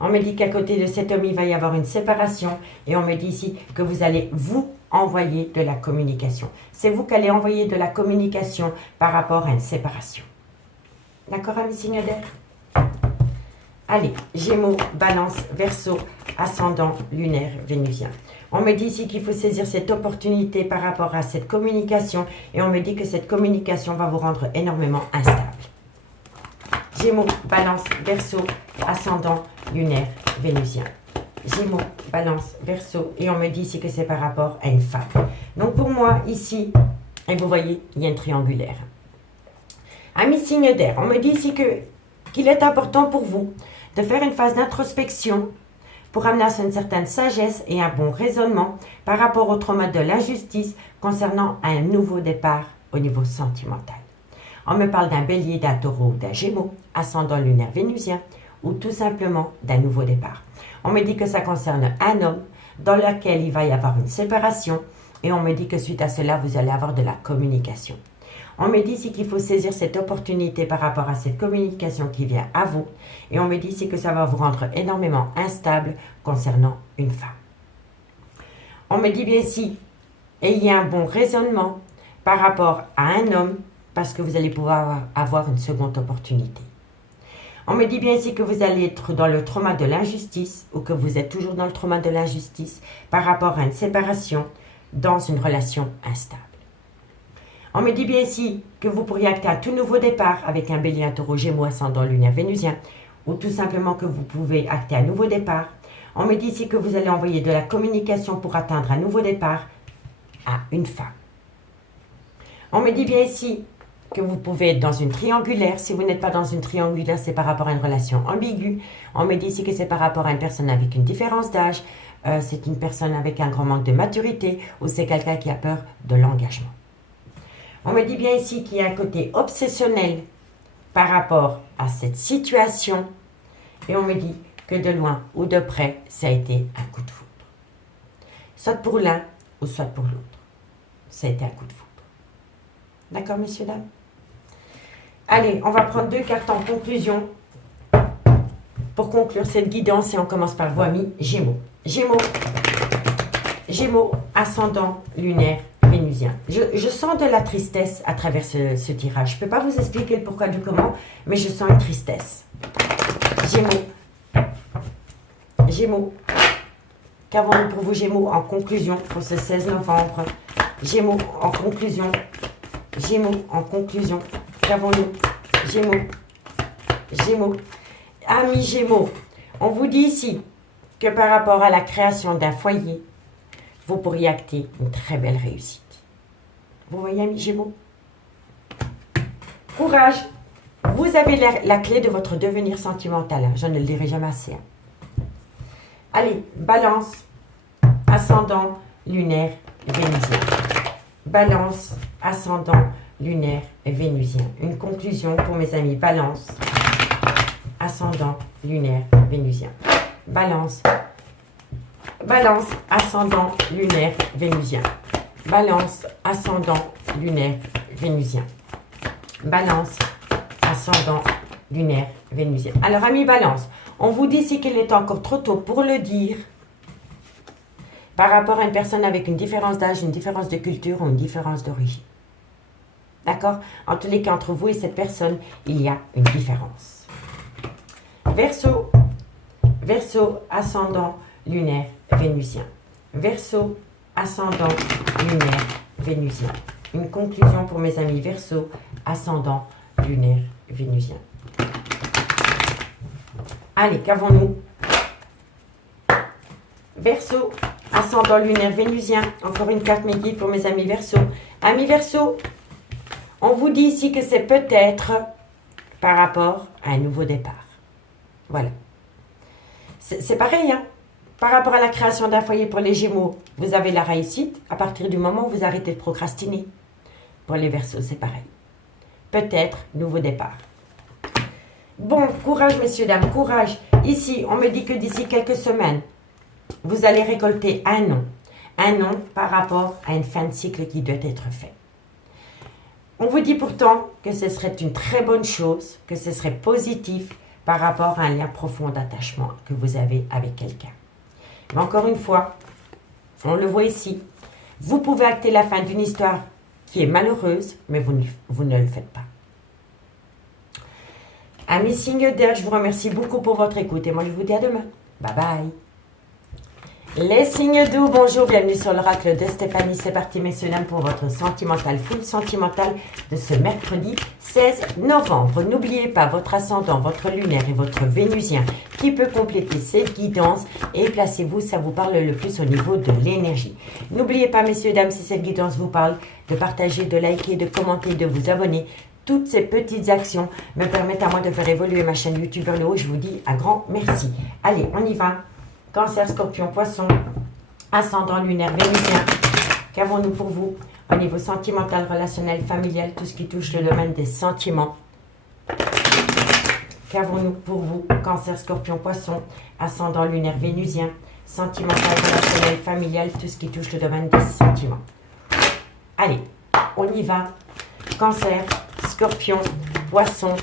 On me dit qu'à côté de cet homme, il va y avoir une séparation. Et on me dit ici que vous allez vous envoyer de la communication. C'est vous qui allez envoyer de la communication par rapport à une séparation. D'accord, amis signes d'air? Allez, Gémeaux, Balance, Verseau, ascendant lunaire vénusien. On me dit ici qu'il faut saisir cette opportunité par rapport à cette communication. Et on me dit que cette communication va vous rendre énormément instable. Gémeaux, Balance, Verseau, ascendant lunaire vénusien. Gémeaux, Balance, Verseau. Et on me dit ici que c'est par rapport à une femme. Donc pour moi, ici, et vous voyez, il y a un triangulaire. Amis signes d'air, on me dit ici qu'il est important pour vous de faire une phase d'introspection pour amener à une certaine sagesse et un bon raisonnement par rapport au trauma de l'injustice concernant un nouveau départ au niveau sentimental. On me parle d'un bélier, d'un taureau, d'un gémeaux, ascendant lunaire vénusien ou tout simplement d'un nouveau départ. On me dit que ça concerne un homme dans lequel il va y avoir une séparation et on me dit que suite à cela, vous allez avoir de la communication. On me dit ici qu'il faut saisir cette opportunité par rapport à cette communication qui vient à vous et on me dit ici que ça va vous rendre énormément instable concernant une femme. On me dit bien ici, ayez un bon raisonnement par rapport à un homme parce que vous allez pouvoir avoir une seconde opportunité. On me dit bien ici que vous allez être dans le trauma de l'injustice ou que vous êtes toujours dans le trauma de l'injustice par rapport à une séparation dans une relation instable. On me dit bien ici que vous pourriez acter un tout nouveau départ avec un bélier, un taureau, gémeaux, ascendant lunaire vénusien ou tout simplement que vous pouvez acter un nouveau départ. On me dit ici que vous allez envoyer de la communication pour atteindre un nouveau départ à une femme. On me dit bien ici que vous pouvez être dans une triangulaire. Si vous n'êtes pas dans une triangulaire, c'est par rapport à une relation ambiguë. On me dit ici que c'est par rapport à une personne avec une différence d'âge. C'est une personne avec un grand manque de maturité ou c'est quelqu'un qui a peur de l'engagement. On me dit bien ici qu'il y a un côté obsessionnel par rapport à cette situation. Et on me dit que de loin ou de près, ça a été un coup de foudre. Soit pour l'un ou soit pour l'autre. Ça a été un coup de foudre. D'accord, messieurs, dames? Allez, on va prendre 2 cartes en conclusion pour conclure cette guidance et on commence par vous, amis Gémeaux. Gémeaux, Gémeaux, ascendant lunaire vénusien. Je sens de la tristesse à travers ce tirage. Je ne peux pas vous expliquer le pourquoi du comment, mais je sens une tristesse. Gémeaux, Gémeaux. Qu'avons-nous pour vous, Gémeaux, en conclusion pour ce 16 novembre? Gémeaux, en conclusion. Gémeaux, en conclusion. Qu'avons-nous? Gémeaux, Gémeaux. Amis Gémeaux, on vous dit ici que par rapport à la création d'un foyer, vous pourriez acter une très belle réussite. Vous voyez, amis Gémeaux? Courage! Vous avez la clé de votre devenir sentimental. Je ne le dirai jamais assez. Allez, Balance, ascendant, lunaire, vénusien. Balance, ascendant, lunaire et vénusien. Une conclusion pour mes amis Balance, ascendant, lunaire, vénusien. Balance, Balance, ascendant, lunaire, vénusien. Balance, ascendant, lunaire, vénusien. Balance, ascendant, lunaire, vénusien. Alors, amis Balance, on vous dit ici qu'il est encore trop tôt pour le dire par rapport à une personne avec une différence d'âge, une différence de culture ou une différence d'origine. D'accord? En tous les cas, entre vous et cette personne, il y a une différence. Verseau, Verseau, ascendant lunaire vénusien. Verseau, ascendant lunaire vénusien. Une conclusion pour mes amis Verseau, ascendant lunaire vénusien. Allez, qu'avons-nous? Verseau, ascendant lunaire vénusien. Encore une carte mes guides pour mes amis Verseau. Amis Verseau, on vous dit ici que c'est peut-être par rapport à un nouveau départ. Voilà. C'est pareil, hein? Par rapport à la création d'un foyer pour les Gémeaux, vous avez la réussite à partir du moment où vous arrêtez de procrastiner. Pour les Verseaux, c'est pareil. Peut-être nouveau départ. Bon, courage, messieurs, dames, courage. Ici, on me dit que d'ici quelques semaines, vous allez récolter un non. Un non par rapport à une fin de cycle qui doit être fait. On vous dit pourtant que ce serait une très bonne chose, que ce serait positif par rapport à un lien profond d'attachement que vous avez avec quelqu'un. Mais encore une fois, on le voit ici, vous pouvez acter la fin d'une histoire qui est malheureuse, mais vous ne le faites pas. Amis signes d'air, je vous remercie beaucoup pour votre écoute et moi je vous dis à demain. Bye bye. Les signes doux, bonjour, bienvenue sur l'oracle de Stéphanie. C'est parti, messieurs, dames, pour votre sentimental, full sentimental de ce mercredi 16 novembre. N'oubliez pas votre ascendant, votre lunaire et votre vénusien qui peut compléter cette guidance et placez-vous, ça vous parle le plus au niveau de l'énergie. N'oubliez pas, messieurs, dames, si cette guidance vous parle, de partager, de liker, de commenter, de vous abonner. Toutes ces petites actions me permettent à moi de faire évoluer ma chaîne YouTube vers le haut. Je vous dis un grand merci. Allez, on y va. Cancer, Scorpion, Poisson, ascendant lunaire vénusien. Qu'avons-nous pour vous au niveau sentimental, relationnel, familial, tout ce qui touche le domaine des sentiments? Qu'avons-nous pour vous? Cancer, Scorpion, Poisson, ascendant lunaire vénusien, sentimental, relationnel, familial, tout ce qui touche le domaine des sentiments. Allez, on y va. Cancer, Scorpion, Poisson,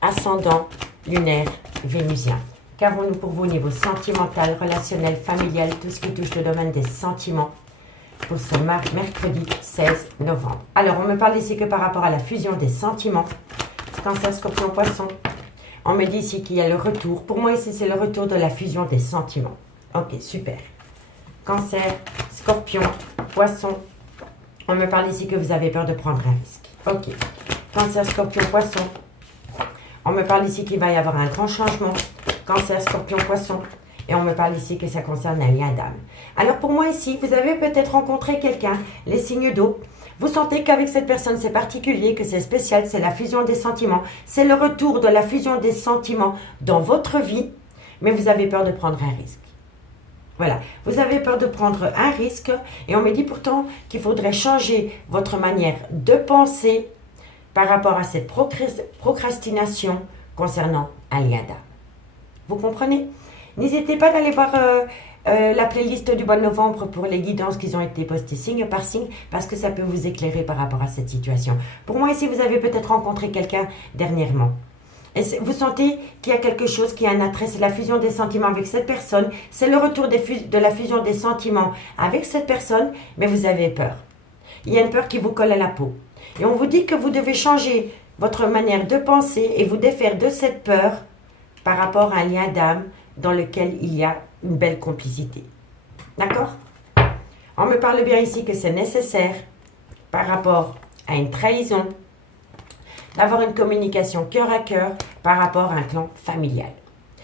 ascendant lunaire vénusien. Qu'avons-nous pour vous au niveau sentimental, relationnel, familial, tout ce qui touche le domaine des sentiments pour ce mercredi 16 novembre? Alors, on me parle ici que par rapport à la fusion des sentiments, Cancer, Scorpion, Poisson, on me dit ici qu'il y a le retour. Pour moi, ici, c'est le retour de la fusion des sentiments. Ok, super. Cancer, Scorpion, Poisson, on me parle ici que vous avez peur de prendre un risque. Ok. Cancer, Scorpion, Poisson, on me parle ici qu'il va y avoir un grand changement. Cancer, Scorpion, Poisson. Et on me parle ici que ça concerne un lien d'âme. Alors pour moi ici, vous avez peut-être rencontré quelqu'un, les signes d'eau. Vous sentez qu'avec cette personne, c'est particulier, que c'est spécial, c'est la fusion des sentiments. C'est le retour de la fusion des sentiments dans votre vie. Mais vous avez peur de prendre un risque. Voilà, vous avez peur de prendre un risque. Et on me dit pourtant qu'il faudrait changer votre manière de penser par rapport à cette procrastination concernant un lien d'âme. Vous comprenez? N'hésitez pas d'aller voir la playlist du mois de novembre pour les guidances qui ont été postées signe par signe parce que ça peut vous éclairer par rapport à cette situation. Pour moi ici, vous avez peut-être rencontré quelqu'un dernièrement. Et vous sentez qu'il y a quelque chose qui a un attrait, c'est la fusion des sentiments avec cette personne. C'est le retour de la fusion des sentiments avec cette personne, mais vous avez peur. Il y a une peur qui vous colle à la peau. Et on vous dit que vous devez changer votre manière de penser et vous défaire de cette peur par rapport à un lien d'âme dans lequel il y a une belle complicité. D'accord? On me parle bien ici que c'est nécessaire par rapport à une trahison d'avoir une communication cœur à cœur par rapport à un clan familial.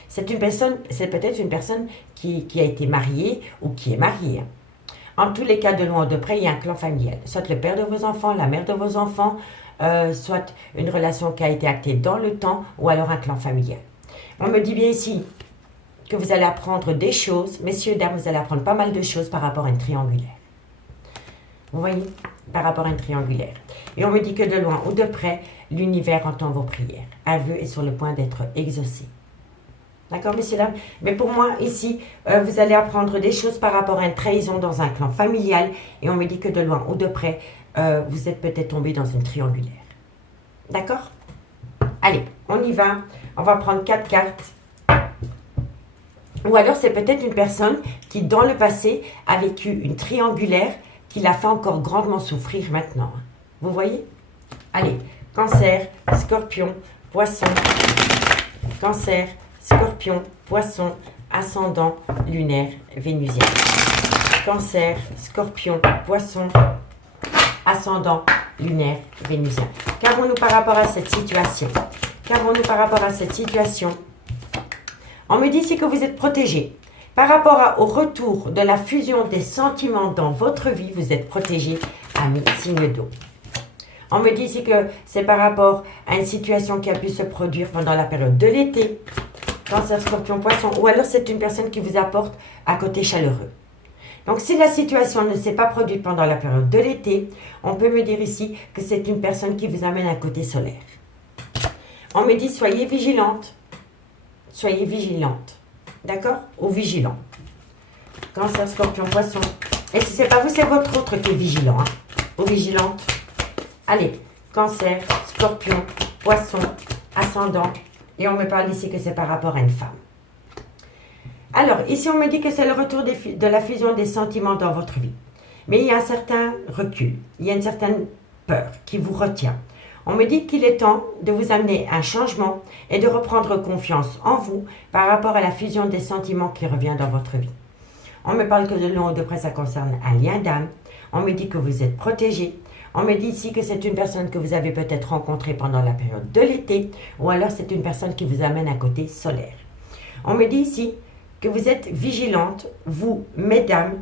C'est peut-être une personne qui a été mariée ou qui est mariée. En tous les cas, de loin ou de près, il y a un clan familial. Soit le père de vos enfants, la mère de vos enfants, soit une relation qui a été actée dans le temps ou alors un clan familial. On me dit bien ici que vous allez apprendre des choses. Messieurs, dames, vous allez apprendre pas mal de choses par rapport à une triangulaire. Vous voyez? Par rapport à une triangulaire. Et on me dit que de loin ou de près, l'univers entend vos prières. Un vœu est sur le point d'être exaucé. D'accord, messieurs, dames? Mais pour moi, ici, vous allez apprendre des choses par rapport à une trahison dans un clan familial. Et on me dit que de loin ou de près, vous êtes peut-être tombé dans une triangulaire. D'accord? Allez, on y va. On va prendre 4 cartes. Ou alors, c'est peut-être une personne qui, dans le passé, a vécu une triangulaire qui l'a fait encore grandement souffrir maintenant. Vous voyez? Allez, Cancer, Scorpion, Poisson. Cancer, Scorpion, Poisson, ascendant lunaire vénusien. Cancer, Scorpion, Poisson, ascendant lunaire vénusien. Qu'avons-nous par rapport à cette situation? Qu'avons-nous par rapport à cette situation? On me dit ici que vous êtes protégé. Par rapport au retour de la fusion des sentiments dans votre vie, vous êtes protégé, ami signe d'eau. On me dit ici que c'est par rapport à une situation qui a pu se produire pendant la période de l'été. Cancer, Scorpion, Poisson. Ou alors c'est une personne qui vous apporte un côté chaleureux. Donc si la situation ne s'est pas produite pendant la période de l'été, on peut me dire ici que c'est une personne qui vous amène un côté solaire. On me dit soyez vigilante. Soyez vigilante. D'accord? Ou vigilant. Cancer, Scorpion, Poisson. Et si ce n'est pas vous, c'est votre autre qui est vigilant. Hein? Ou vigilante. Allez, Cancer, Scorpion, Poisson, ascendant. Et on me parle ici que c'est par rapport à une femme. Alors, ici, on me dit que c'est le retour de la fusion des sentiments dans votre vie. Mais il y a un certain recul. Il y a une certaine peur qui vous retient. On me dit qu'il est temps de vous amener un changement et de reprendre confiance en vous par rapport à la fusion des sentiments qui revient dans votre vie. On me parle que de long ou de près, ça concerne un lien d'âme. On me dit que vous êtes protégé. On me dit ici que c'est une personne que vous avez peut-être rencontrée pendant la période de l'été ou alors c'est une personne qui vous amène un côté solaire. On me dit ici que vous êtes vigilante, vous, mesdames,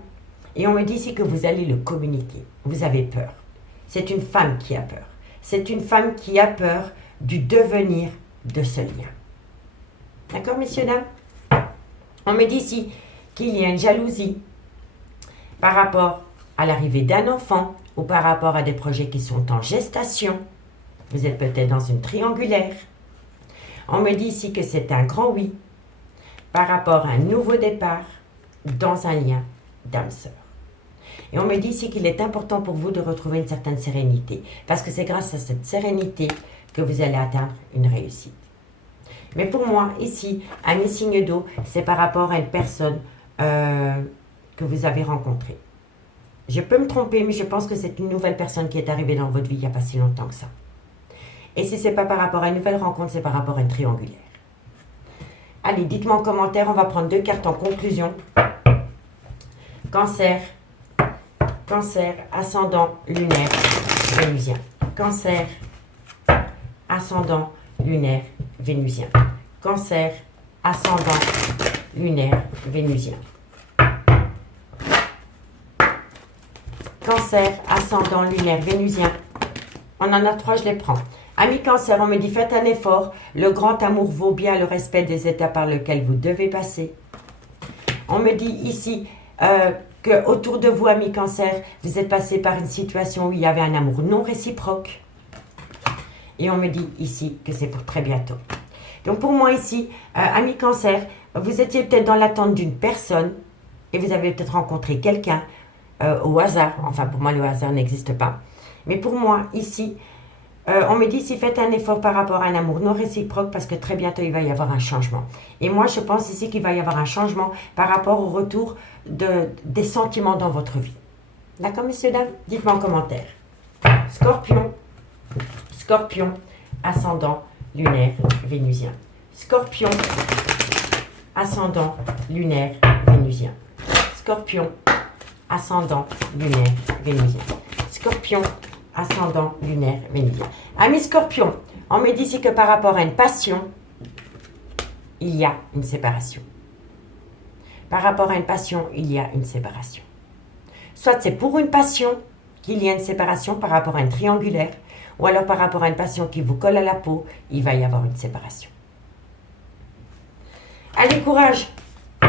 et on me dit ici que vous allez le communiquer. Vous avez peur. C'est une femme qui a peur. C'est une femme qui a peur du devenir de ce lien. D'accord, messieurs, dames? On me dit ici qu'il y a une jalousie par rapport à l'arrivée d'un enfant ou par rapport à des projets qui sont en gestation. Vous êtes peut-être dans une triangulaire. On me dit ici que c'est un grand oui par rapport à un nouveau départ dans un lien d'âme-sœur. Et on me dit ici qu'il est important pour vous de retrouver une certaine sérénité. Parce que c'est grâce à cette sérénité que vous allez atteindre une réussite. Mais pour moi, ici, un signe d'eau, c'est par rapport à une personne que vous avez rencontrée. Je peux me tromper, mais je pense que c'est une nouvelle personne qui est arrivée dans votre vie il n'y a pas si longtemps que ça. Et si ce n'est pas par rapport à une nouvelle rencontre, c'est par rapport à une triangulaire. Allez, dites-moi en commentaire, on va prendre 2 cartes en conclusion. Cancer. Cancer, ascendant, lunaire, vénusien. Cancer, ascendant, lunaire, vénusien. Cancer, ascendant, lunaire, vénusien. Cancer, ascendant, lunaire, vénusien. On en a 3, je les prends. Ami Cancer, on me dit faites un effort. Le grand amour vaut bien le respect des étapes par lesquelles vous devez passer. On me dit ici que autour de vous, ami Cancer, vous êtes passé par une situation où il y avait un amour non réciproque. Et on me dit ici que c'est pour très bientôt. Donc pour moi ici, ami Cancer, vous étiez peut-être dans l'attente d'une personne et vous avez peut-être rencontré quelqu'un au hasard. Enfin pour moi le hasard n'existe pas. Mais pour moi ici, on me dit ici faites un effort par rapport à un amour non réciproque parce que très bientôt il va y avoir un changement. Et moi je pense ici qu'il va y avoir un changement par rapport au retour des sentiments dans votre vie. D'accord, messieurs, dames? Dites-moi en commentaire. Scorpion, Scorpion, ascendant, lunaire, vénusien. Scorpion, ascendant, lunaire, vénusien. Scorpion, ascendant, lunaire, vénusien. Scorpion, ascendant, lunaire, vénusien. Amis Scorpion, on me dit ici que par rapport à une passion, il y a une séparation. Par rapport à une passion, il y a une séparation. Soit c'est pour une passion qu'il y a une séparation par rapport à une triangulaire, ou alors par rapport à une passion qui vous colle à la peau, il va y avoir une séparation. Allez, courage!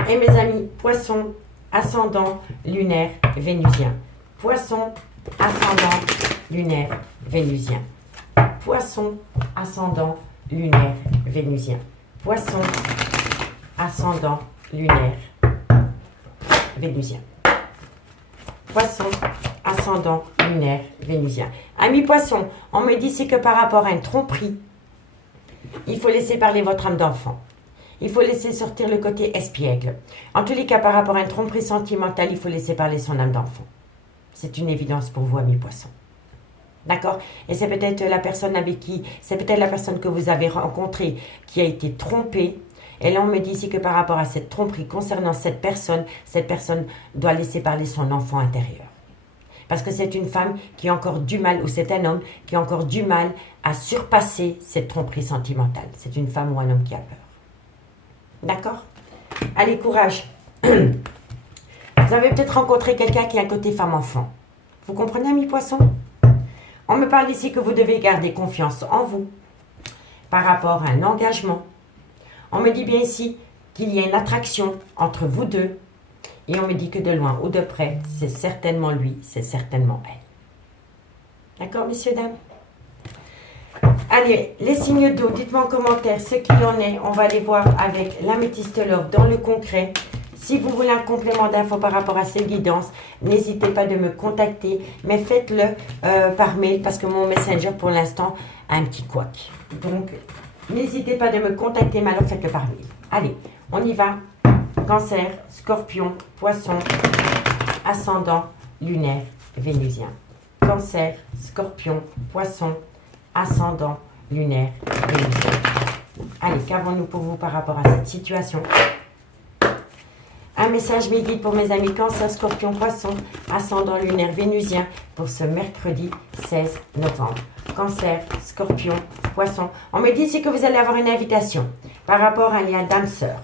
Et mes amis, Poisson, ascendant, lunaire, vénusien. Poisson, ascendant, lunaire, vénusien. Poisson, ascendant, lunaire, vénusien. Poisson, ascendant, lunaire, vénusien. Poisson, ascendant, lunaire, vénusien. Amis Poisson, on me dit ici que par rapport à une tromperie, il faut laisser parler votre âme d'enfant. Il faut laisser sortir le côté espiègle. En tous les cas, par rapport à une tromperie sentimentale, il faut laisser parler son âme d'enfant. C'est une évidence pour vous, amis Poissons. D'accord? Et c'est peut-être la personne avec qui, c'est peut-être la personne que vous avez rencontrée qui a été trompée. Et là, on me dit ici que par rapport à cette tromperie concernant cette personne doit laisser parler son enfant intérieur. Parce que c'est une femme qui a encore du mal, ou c'est un homme qui a encore du mal à surpasser cette tromperie sentimentale. C'est une femme ou un homme qui a peur. D'accord? Allez, courage. Vous avez peut-être rencontré quelqu'un qui a un côté femme-enfant. Vous comprenez, amis poissons? On me parle ici que vous devez garder confiance en vous par rapport à un engagement. On me dit bien ici qu'il y a une attraction entre vous deux. Et on me dit que de loin ou de près, c'est certainement lui, c'est certainement elle. D'accord, messieurs, dames? Allez, les signes d'eau, dites-moi en commentaire ce qu'il en est. On va aller voir avec l'améthyste love dans le concret. Si vous voulez un complément d'infos par rapport à ces guidances, n'hésitez pas de me contacter, mais faites-le par mail parce que mon messenger pour l'instant a un petit couac. Donc, n'hésitez pas de me contacter, mais alors faites-le par mail. Allez, on y va. Cancer, Scorpion, Poisson, ascendant, lunaire, vénusien. Cancer, Scorpion, Poisson, ascendant, lunaire, vénusien. Allez, qu'avons-nous pour vous par rapport à cette situation? Un message mes guides pour mes amis Cancer, Scorpion, Poisson, ascendant, lunaire, vénusien pour ce mercredi 16 novembre. Cancer, Scorpion, Poisson. On me dit ici que vous allez avoir une invitation par rapport à un lien d'âme-sœur.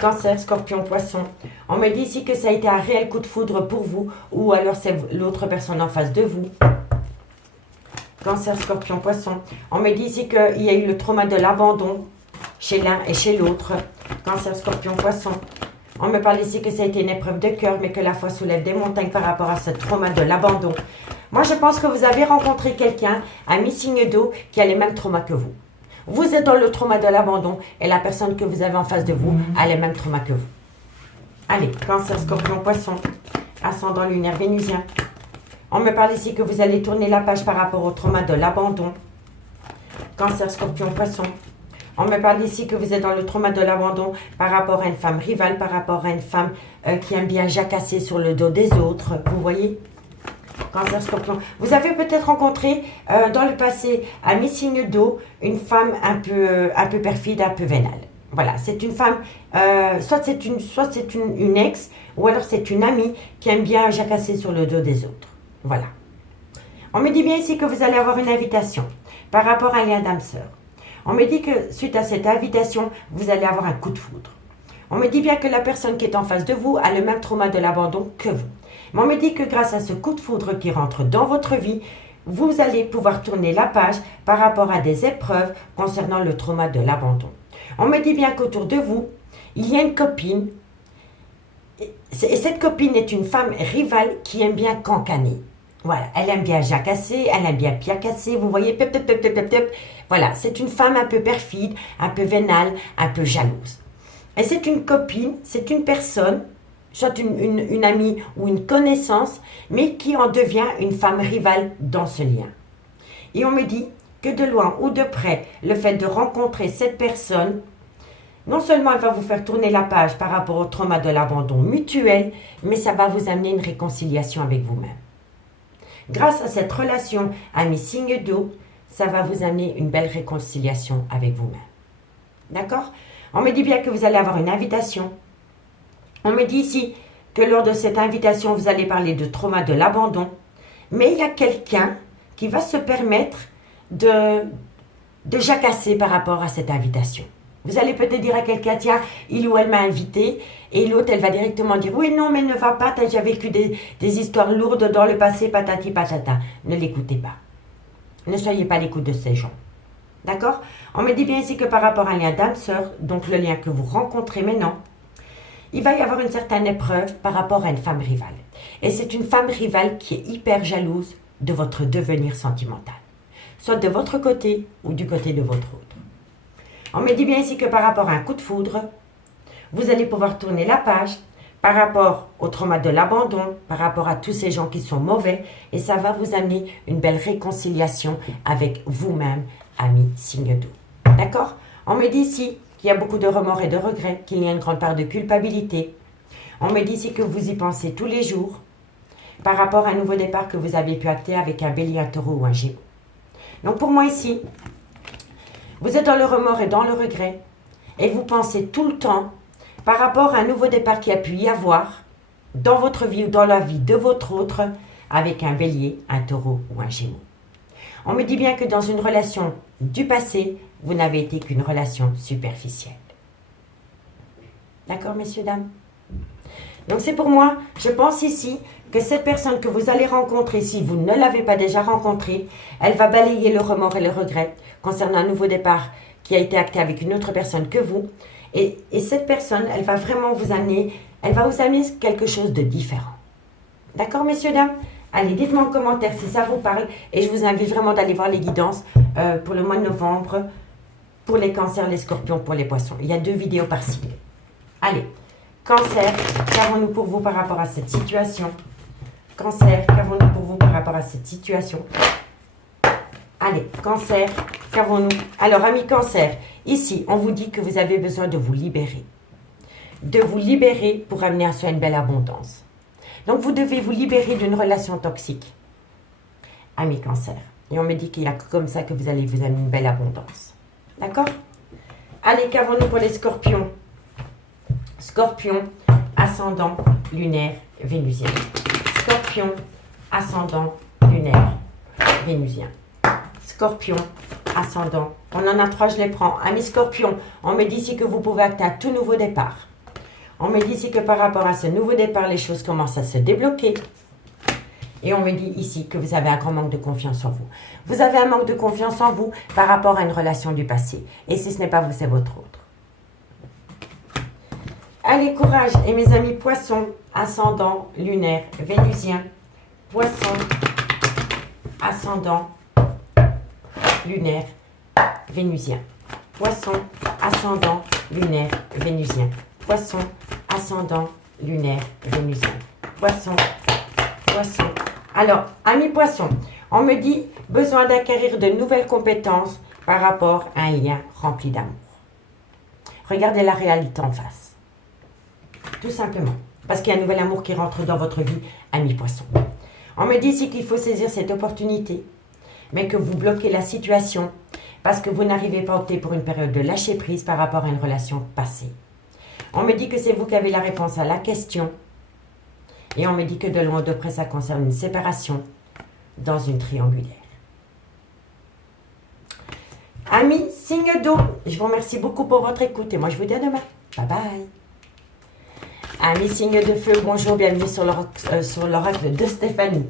Cancer, Scorpion, Poisson. On me dit ici que ça a été un réel coup de foudre pour vous ou alors c'est l'autre personne en face de vous. Cancer, Scorpion, Poisson. On me dit ici qu'il y a eu le trauma de l'abandon chez l'un et chez l'autre. Cancer, Scorpion, Poisson. On me parle ici que ça a été une épreuve de cœur, mais que la foi soulève des montagnes par rapport à ce trauma de l'abandon. Moi, je pense que vous avez rencontré quelqu'un, un mi-signe d'eau, qui a les mêmes traumas que vous. Vous êtes dans le trauma de l'abandon et la personne que vous avez en face de vous a les mêmes traumas que vous. Allez, Cancer, Scorpion, Poisson, ascendant, lunaire, vénusien. On me parle ici que vous allez tourner la page par rapport au trauma de l'abandon. Cancer, Scorpion, Poisson. On me parle ici que vous êtes dans le trauma de l'abandon par rapport à une femme rivale, par rapport à une femme qui aime bien jacasser sur le dos des autres. Vous voyez? Cancer, Scorpion. Vous avez peut-être rencontré dans le passé un mi-signe d'eau, une femme un peu perfide, un peu vénale. Voilà, c'est une femme, soit c'est une ex, ou alors c'est une amie qui aime bien jacasser sur le dos des autres. Voilà. On me dit bien ici que vous allez avoir une invitation par rapport à un lien d'âme-sœur. On me dit que suite à cette invitation, vous allez avoir un coup de foudre. On me dit bien que la personne qui est en face de vous a le même trauma de l'abandon que vous. Mais on me dit que grâce à ce coup de foudre qui rentre dans votre vie, vous allez pouvoir tourner la page par rapport à des épreuves concernant le trauma de l'abandon. On me dit bien qu'autour de vous, il y a une copine. Et cette copine est une femme rivale qui aime bien cancaner. Voilà, elle aime bien jacasser, elle aime bien piacasser, vous voyez, pep, pep, pep, pep, pep, pep. Voilà, c'est une femme un peu perfide, un peu vénale, un peu jalouse. Et c'est une copine, c'est une personne, soit une amie ou une connaissance, mais qui en devient une femme rivale dans ce lien. Et on me dit que de loin ou de près, le fait de rencontrer cette personne, non seulement elle va vous faire tourner la page par rapport au trauma de l'abandon mutuel, mais ça va vous amener une réconciliation avec vous-même. Grâce à cette relation ami-signe d'eau, ça va vous amener une belle réconciliation avec vous-même. D'accord? On me dit bien que vous allez avoir une invitation. On me dit ici que lors de cette invitation, vous allez parler de trauma de l'abandon. Mais il y a quelqu'un qui va se permettre de jacasser par rapport à cette invitation. Vous allez peut-être dire à quelqu'un, tiens, il ou elle m'a invité, et l'autre, elle va directement dire, oui, non, mais ne va pas, tu as déjà vécu des histoires lourdes dans le passé, patati patata. Ne l'écoutez pas. Ne soyez pas à l'écoute de ces gens. D'accord? On me dit bien ici que par rapport à un lien d'âme-sœur, donc le lien que vous rencontrez maintenant, il va y avoir une certaine épreuve par rapport à une femme rivale. Et c'est une femme rivale qui est hyper jalouse de votre devenir sentimental. Soit de votre côté ou du côté de votre autre. On me dit bien ici que par rapport à un coup de foudre, vous allez pouvoir tourner la page par rapport au trauma de l'abandon, par rapport à tous ces gens qui sont mauvais, et ça va vous amener une belle réconciliation avec vous-même, ami signe d'eau. D'accord? On me dit ici qu'il y a beaucoup de remords et de regrets, qu'il y a une grande part de culpabilité. On me dit ici que vous y pensez tous les jours par rapport à un nouveau départ que vous avez pu acter avec un bélier, un taureau ou un gémeaux. Donc pour moi ici, vous êtes dans le remords et dans le regret Et vous pensez tout le temps par rapport à un nouveau départ qui a pu y avoir dans votre vie ou dans la vie de votre autre avec un bélier, un taureau ou un gémeau. On me dit bien que dans une relation du passé, vous n'avez été qu'une relation superficielle. D'accord, messieurs, dames? Donc c'est pour moi, je pense ici que cette personne que vous allez rencontrer, si vous ne l'avez pas déjà rencontrée, elle va balayer le remords et le regret concernant un nouveau départ qui a été acté avec une autre personne que vous. Et cette personne, elle va vraiment vous amener, elle va vous amener quelque chose de différent. D'accord, messieurs, dames? Allez, dites-moi en commentaire si ça vous parle. Et je vous invite vraiment d'aller voir les guidances pour le mois de novembre, pour les cancers, les scorpions, pour les poissons. Il y a 2 vidéos par signe. Allez, cancer, qu'avons-nous pour vous par rapport à cette situation? Cancer, qu'avons-nous pour vous par rapport à cette situation? Allez, cancer, qu'avons-nous? Alors, amis cancer, ici, on vous dit que vous avez besoin de vous libérer. De vous libérer pour amener à soi une belle abondance. Donc, vous devez vous libérer d'une relation toxique. Amis cancer. Et on me dit qu'il y a comme ça que vous allez vous amener une belle abondance. D'accord? Allez, qu'avons-nous pour les scorpions? Scorpion, ascendant, lunaire, vénusien. Scorpion, ascendant, lunaire, vénusien. Scorpion, ascendant. On en a 3, je les prends. Amis scorpion, on me dit ici que vous pouvez acter un tout nouveau départ. On me dit ici que par rapport à ce nouveau départ, les choses commencent à se débloquer. Et on me dit ici que vous avez un grand manque de confiance en vous. Vous avez un manque de confiance en vous par rapport à une relation du passé. Et si ce n'est pas vous, c'est votre autre. Allez, courage. Et mes amis poissons, ascendant, lunaire, vénusien. Poisson, ascendant, lunaire, vénusien. Poisson, ascendant, lunaire, vénusien. Poisson, ascendant, lunaire, vénusien. Poisson, poisson. Alors, amis poissons, on me dit besoin d'acquérir de nouvelles compétences par rapport à un lien rempli d'amour. Regardez la réalité en face. Tout simplement. Parce qu'il y a un nouvel amour qui rentre dans votre vie, amis poissons. On me dit ici qu'il faut saisir cette opportunité, mais que vous bloquez la situation parce que vous n'arrivez pas à opter pour une période de lâcher prise par rapport à une relation passée. On me dit que c'est vous qui avez la réponse à la question. Et on me dit que de loin ou de près, ça concerne une séparation dans une triangulaire. Amis, signe d'eau, je vous remercie beaucoup pour votre écoute et moi je vous dis à demain. Bye bye. Amis, signe de feu, bonjour, bienvenue sur l'oracle de Stéphanie.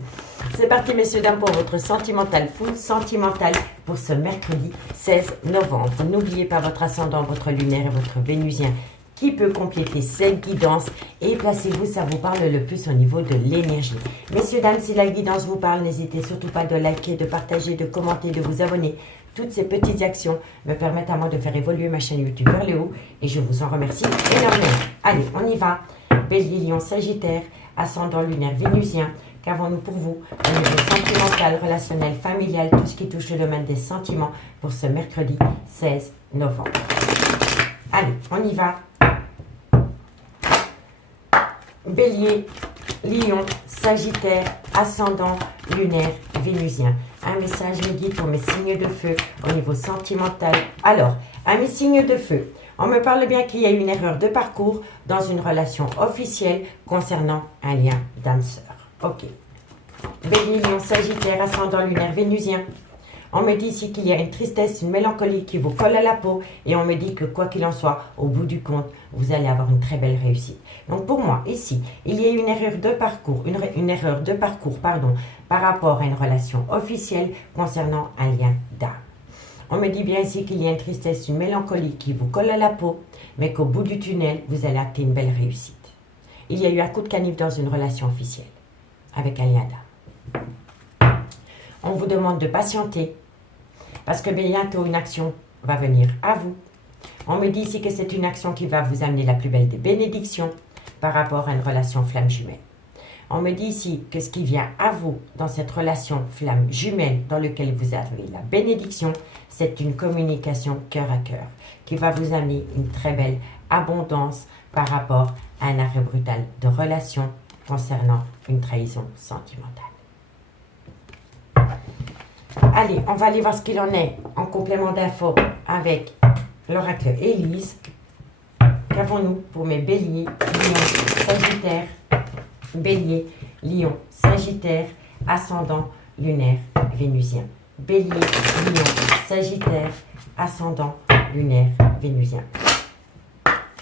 C'est parti, messieurs, dames, pour votre sentimental full sentimental pour ce mercredi 16 novembre. N'oubliez pas votre ascendant, votre lunaire et votre vénusien qui peut compléter cette guidance. Et placez-vous, ça vous parle le plus au niveau de l'énergie. Messieurs, dames, si la guidance vous parle, n'hésitez surtout pas de liker, de partager, de commenter, de vous abonner. Toutes ces petites actions me permettent à moi de faire évoluer ma chaîne YouTube vers le haut et je vous en remercie énormément. Allez, on y va. Bélier, Lion, Sagittaire, ascendant lunaire, vénusien. Qu'avons-nous pour vous au niveau sentimental, relationnel, familial, tout ce qui touche le domaine des sentiments pour ce mercredi 16 novembre. Allez, on y va. Bélier, Lion, Sagittaire, ascendant, lunaire, vénusien. Un message me guide pour mes signes de feu au niveau sentimental. Alors, à mes signes de feu, on me parle bien qu'il y a une erreur de parcours dans une relation officielle concernant un lien d'âme sœur. Ok. Bélier, Lion, Sagittaire, ascendant, lunaire, vénusien. On me dit ici qu'il y a une tristesse, une mélancolie qui vous colle à la peau et on me dit que quoi qu'il en soit, au bout du compte, vous allez avoir une très belle réussite. Donc pour moi, ici, il y a une erreur de parcours, par rapport à une relation officielle concernant un lien d'âme. On me dit bien ici qu'il y a une tristesse, une mélancolie qui vous colle à la peau, mais qu'au bout du tunnel, vous allez acter une belle réussite. Il y a eu un coup de canif dans une relation officielle avec un lien d'âme. On vous demande de patienter parce que bientôt une action va venir à vous. On me dit ici que c'est une action qui va vous amener la plus belle des bénédictions par rapport à une relation flamme jumelle. On me dit ici que ce qui vient à vous dans cette relation flamme jumelle dans laquelle vous avez la bénédiction, c'est une communication cœur à cœur qui va vous amener une très belle abondance par rapport à un arrêt brutal de relation concernant une trahison sentimentale. Allez, on va aller voir ce qu'il en est en complément d'infos avec l'oracle Élise qu'avons-nous pour mes béliers, lion, sagittaire, bélier, lion, sagittaire, ascendant, lunaire, vénusien. Bélier, lion, sagittaire, ascendant, lunaire, vénusien.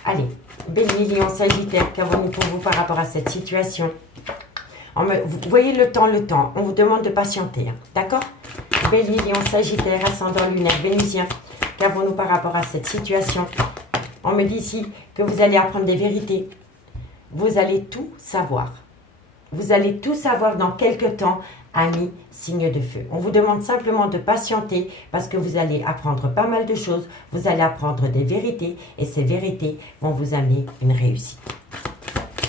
Allez, bélier, lion, sagittaire, qu'avons-nous pour vous par rapport à cette situation? Vous voyez le temps, on vous demande de patienter, hein, d'accord? Bélier, lion, sagittaire, ascendant, lunaire, vénusien, qu'avons-nous par rapport à cette situation? On me dit ici que vous allez apprendre des vérités, vous allez tout savoir. Vous allez tout savoir dans quelques temps, amis, signe de feu. On vous demande simplement de patienter parce que vous allez apprendre pas mal de choses. Vous allez apprendre des vérités et ces vérités vont vous amener une réussite.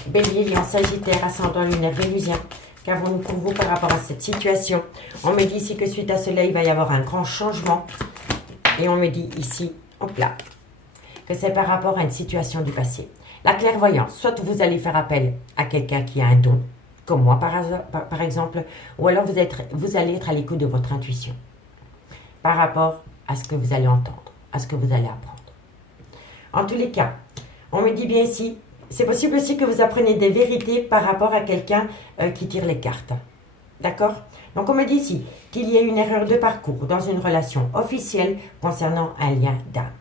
Bélier, lion, sagittaire, ascendant, lunaire, vénusien. Qu'avons-nous pour vous par rapport à cette situation? On me dit ici que suite à cela, il va y avoir un grand changement. Et on me dit ici, hop là, que c'est par rapport à une situation du passé. La clairvoyance, soit vous allez faire appel à quelqu'un qui a un don, comme moi par exemple, ou alors vous allez être à l'écoute de votre intuition par rapport à ce que vous allez entendre, à ce que vous allez apprendre. En tous les cas, on me dit bien ici, c'est possible aussi que vous appreniez des vérités par rapport à quelqu'un qui tire les cartes. D'accord? Donc on me dit ici qu'il y a une erreur de parcours dans une relation officielle concernant un lien d'âme.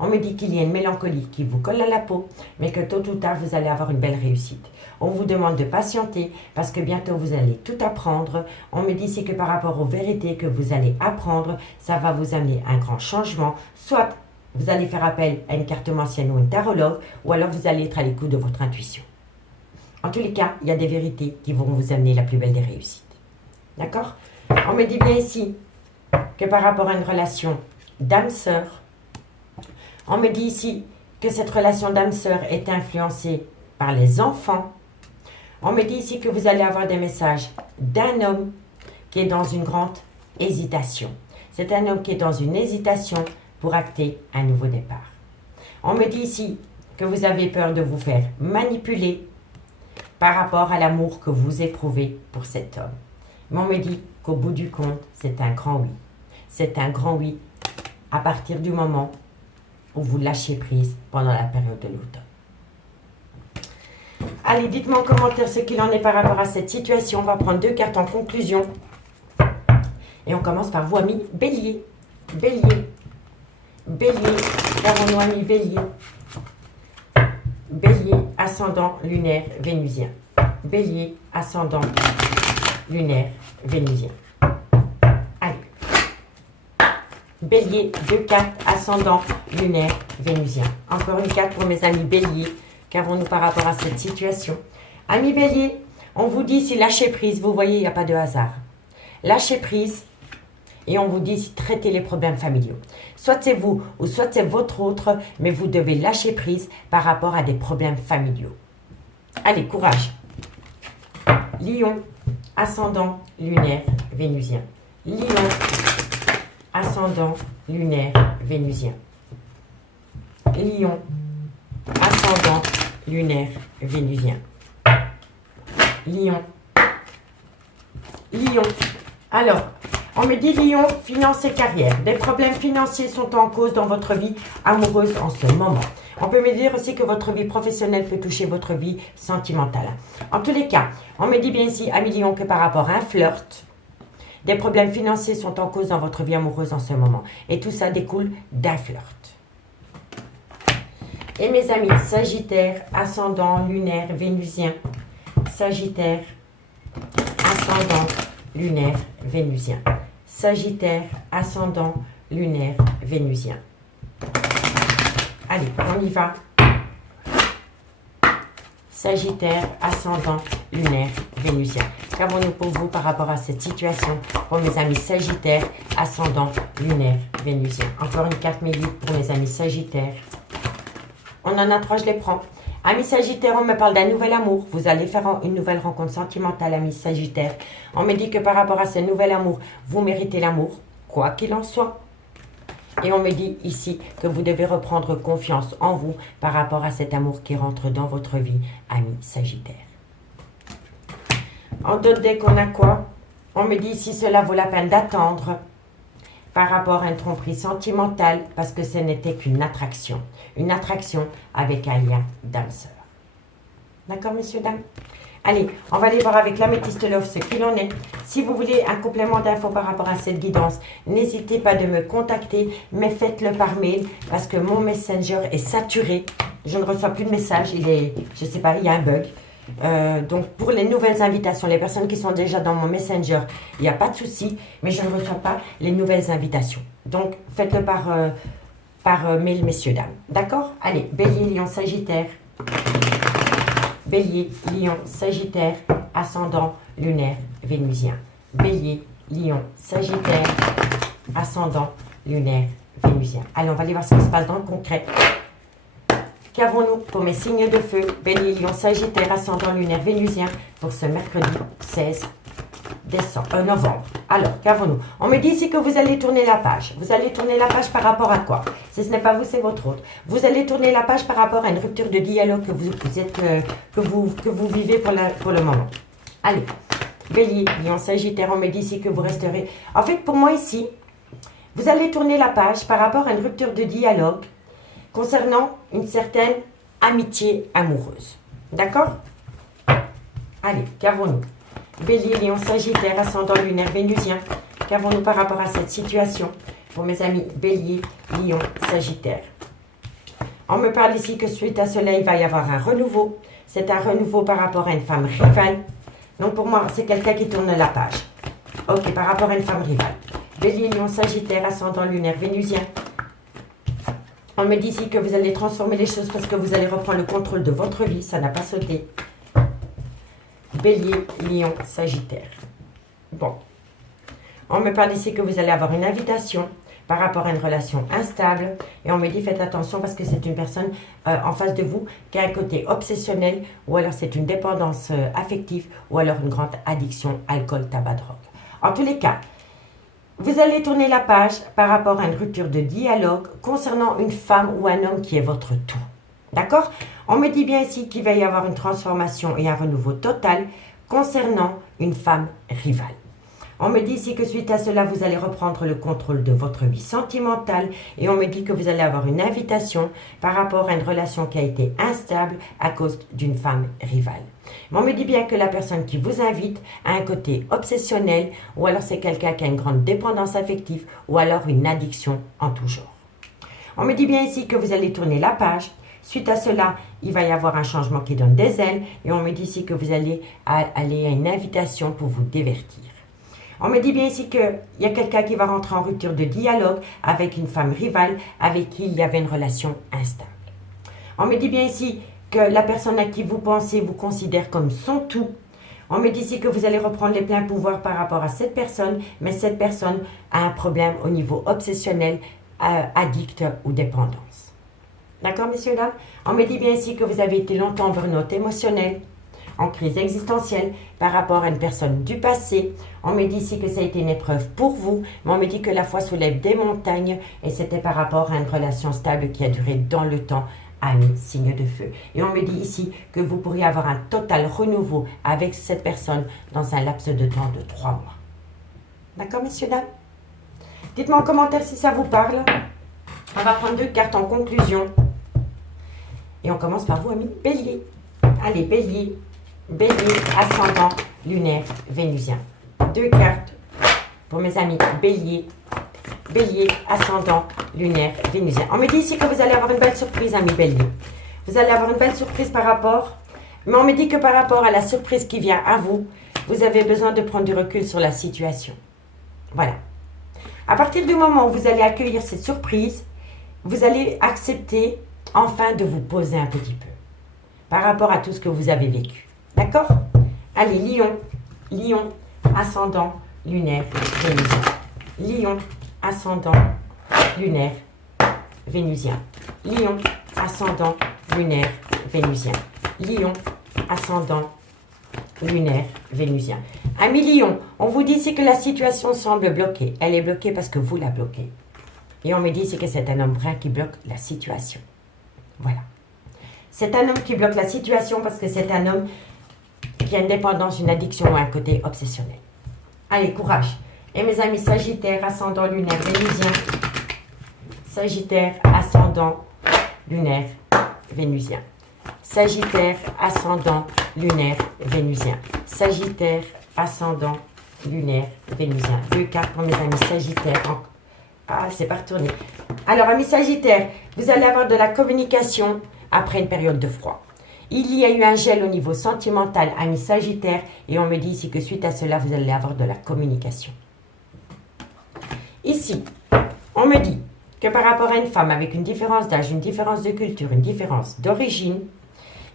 On me dit qu'il y a une mélancolie qui vous colle à la peau, mais que tôt ou tard, vous allez avoir une belle réussite. On vous demande de patienter parce que bientôt, vous allez tout apprendre. On me dit ici que par rapport aux vérités que vous allez apprendre, ça va vous amener un grand changement. Soit vous allez faire appel à une cartomancienne ou une tarologue, ou alors vous allez être à l'écoute de votre intuition. En tous les cas, il y a des vérités qui vont vous amener la plus belle des réussites. D'accord? On me dit bien ici que par rapport à une relation d'âme-sœur, on me dit ici que cette relation d'âme-sœur est influencée par les enfants. On me dit ici que vous allez avoir des messages d'un homme qui est dans une grande hésitation. C'est un homme qui est dans une hésitation pour acter un nouveau départ. On me dit ici que vous avez peur de vous faire manipuler par rapport à l'amour que vous éprouvez pour cet homme. Mais on me dit qu'au bout du compte, c'est un grand oui. C'est un grand oui à partir du moment où vous lâchez prise pendant la période de l'automne. Allez, dites-moi en commentaire ce qu'il en est par rapport à cette situation. On va prendre 2 cartes en conclusion. Et on commence par vous, amis Bélier. Bélier. Bélier. Qu'avons-nous, amis Bélier? Bélier, ascendant, lunaire, vénusien. Bélier, ascendant, lunaire, vénusien. Bélier, 2 cartes, ascendant, lunaire, vénusien. Encore une carte pour mes amis Bélier. Qu'avons-nous par rapport à cette situation? Amis Bélier, on vous dit si lâchez prise, vous voyez, il n'y a pas de hasard. Lâchez prise et on vous dit si traitez les problèmes familiaux. Soit c'est vous ou soit c'est votre autre, mais vous devez lâcher prise par rapport à des problèmes familiaux. Allez, courage. Lion, ascendant, lunaire, vénusien. Lion, ascendant, lunaire, vénusien. Lion, ascendant, lunaire, vénusien. Lion. Lion. Alors, on me dit Lion, finance et carrière. Des problèmes financiers sont en cause dans votre vie amoureuse en ce moment. On peut me dire aussi que votre vie professionnelle peut toucher votre vie sentimentale. En tous les cas, on me dit bien ici, amis Lion, que par rapport à un flirt, des problèmes financiers sont en cause dans votre vie amoureuse en ce moment. Et tout ça découle d'un flirt. Et mes amis, Sagittaire, ascendant, lunaire, vénusien. Sagittaire, ascendant, lunaire, vénusien. Sagittaire, ascendant, lunaire, vénusien. Allez, on y va. Sagittaire, ascendant, lunaire, vénusien. Qu'avons-nous pour vous par rapport à cette situation pour mes amis Sagittaire, ascendant, lunaire, vénusien? Encore une carte médium pour mes amis Sagittaire. On en a 3, je les prends. Amis Sagittaire, on me parle d'un nouvel amour. Vous allez faire une nouvelle rencontre sentimentale, amis Sagittaire. On me dit que par rapport à ce nouvel amour, vous méritez l'amour, quoi qu'il en soit. Et on me dit ici que vous devez reprendre confiance en vous par rapport à cet amour qui rentre dans votre vie, amis Sagittaire. En d'autres decks, on a quoi? On me dit ici, cela vaut la peine d'attendre par rapport à une tromperie sentimentale parce que ce n'était qu'une attraction. Une attraction avec un lien d'âme sœur. D'accord, messieurs, dames? Allez, on va aller voir avec l'améthyste love ce qu'il en est. Si vous voulez un complément d'infos par rapport à cette guidance, n'hésitez pas de me contacter, mais faites-le par mail parce que mon Messenger est saturé. Je ne reçois plus de messages, je ne sais pas, il y a un bug. Donc pour les nouvelles invitations, les personnes qui sont déjà dans mon Messenger, il n'y a pas de souci, mais je ne reçois pas les nouvelles invitations. Donc faites-le par mail, messieurs, dames. D'accord? Allez, Bélier, Lion, Sagittaire. Bélier, Lion, Sagittaire, ascendant, lunaire, vénusien. Bélier, Lion, Sagittaire, ascendant, lunaire, vénusien. Allez, on va aller voir ce qui se passe dans le concret. Qu'avons-nous pour mes signes de feu? Bélier, Lion, Sagittaire, ascendant, lunaire, vénusien pour ce mercredi 16 novembre. Alors, qu'avons-nous? On me dit ici que vous allez tourner la page. Vous allez tourner la page par rapport à quoi? Si ce n'est pas vous, c'est votre autre. Vous allez tourner la page par rapport à une rupture de dialogue que vous vivez pour le moment. Allez, Bélier, Lion, Sagittaire, on me dit ici que vous resterez. En fait, pour moi ici, vous allez tourner la page par rapport à une rupture de dialogue concernant une certaine amitié amoureuse. D'accord? Allez, qu'avons-nous? Bélier, Lion, Sagittaire, ascendant, lunaire, vénusien. Qu'avons-nous par rapport à cette situation pour mes amis Bélier, Lion, Sagittaire? On me parle ici que suite à cela, il va y avoir un renouveau. C'est un renouveau par rapport à une femme rivale. Donc pour moi, c'est quelqu'un qui tourne la page. Ok, par rapport à une femme rivale. Bélier, Lion, Sagittaire, ascendant, lunaire, vénusien. On me dit ici que vous allez transformer les choses parce que vous allez reprendre le contrôle de votre vie. Ça n'a pas sauté. Bélier, Lion, Sagittaire. Bon. On me parle ici que vous allez avoir une invitation par rapport à une relation instable. Et on me dit faites attention parce que c'est une personne en face de vous qui a un côté obsessionnel ou alors c'est une dépendance affective ou alors une grande addiction alcool, tabac, drogue. En tous les cas, vous allez tourner la page par rapport à une rupture de dialogue concernant une femme ou un homme qui est votre tout. D'accord? On me dit bien ici qu'il va y avoir une transformation et un renouveau total concernant une femme rivale. On me dit ici que suite à cela, vous allez reprendre le contrôle de votre vie sentimentale et on me dit que vous allez avoir une invitation par rapport à une relation qui a été instable à cause d'une femme rivale. Mais on me dit bien que la personne qui vous invite a un côté obsessionnel ou alors c'est quelqu'un qui a une grande dépendance affective ou alors une addiction en tout genre. On me dit bien ici que vous allez tourner la page. Suite à cela, il va y avoir un changement qui donne des ailes et on me dit ici que vous allez aller à une invitation pour vous divertir. On me dit bien ici qu'il y a quelqu'un qui va rentrer en rupture de dialogue avec une femme rivale avec qui il y avait une relation instable. On me dit bien ici que la personne à qui vous pensez vous considère comme son tout. On me dit ici que vous allez reprendre les pleins pouvoirs par rapport à cette personne, mais cette personne a un problème au niveau obsessionnel, addict ou dépendance. D'accord, messieurs, dames? On me dit bien ici que vous avez été longtemps en burn-out émotionnel, en crise existentielle par rapport à une personne du passé. On me dit ici que ça a été une épreuve pour vous, mais on me dit que la foi soulève des montagnes et c'était par rapport à une relation stable qui a duré dans le temps, ami, signe de feu. Et on me dit ici que vous pourriez avoir un total renouveau avec cette personne dans un laps de temps de 3 mois. D'accord, messieurs, dames? Dites-moi en commentaire si ça vous parle. On va prendre 2 cartes en conclusion. Et on commence par vous, amis Bélier. Allez, Bélier. Bélier, ascendant, lunaire, vénusien. 2 cartes pour mes amis Bélier. Bélier, ascendant, lunaire, vénusien. On me dit ici que vous allez avoir une belle surprise, amis Bélier. Vous allez avoir une belle surprise par rapport... Mais on me dit que par rapport à la surprise qui vient à vous, vous avez besoin de prendre du recul sur la situation. Voilà. À partir du moment où vous allez accueillir cette surprise, vous allez accepter enfin de vous poser un petit peu par rapport à tout ce que vous avez vécu. D'accord? Allez, Lion. Lion, ascendant, lunaire, vénusien. Lion, ascendant, lunaire, vénusien. Lion, ascendant, lunaire, vénusien. Lion, ascendant, lunaire, vénusien. Amis Lion, on vous dit ici que la situation semble bloquée. Elle est bloquée parce que vous la bloquez. Et on me dit ici que c'est un homme brun qui bloque la situation. Voilà. C'est un homme qui bloque la situation parce que c'est un homme qui a une dépendance, une addiction ou un côté obsessionnel. Allez, courage. Et mes amis Sagittaire, ascendant lunaire vénusien. Sagittaire, ascendant lunaire vénusien. Sagittaire, ascendant lunaire vénusien. Sagittaire, ascendant lunaire vénusien. 2 cartes pour mes amis Sagittaire. Ah, c'est pas retourné. Alors, amis Sagittaire, vous allez avoir de la communication après une période de froid. Il y a eu un gel au niveau sentimental, amis Sagittaire, et on me dit ici que suite à cela, vous allez avoir de la communication. Ici, on me dit que par rapport à une femme avec une différence d'âge, une différence de culture, une différence d'origine,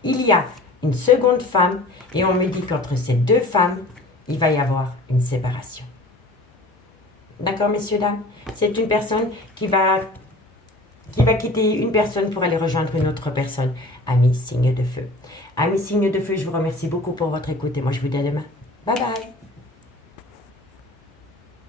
il y a une seconde femme, et on me dit qu'entre ces deux femmes, il va y avoir une séparation. D'accord, messieurs, dames? C'est une personne qui va quitter une personne pour aller rejoindre une autre personne. Amis signe de feu. Amis signe de feu, je vous remercie beaucoup pour votre écoute et moi je vous dis à demain. Bye bye.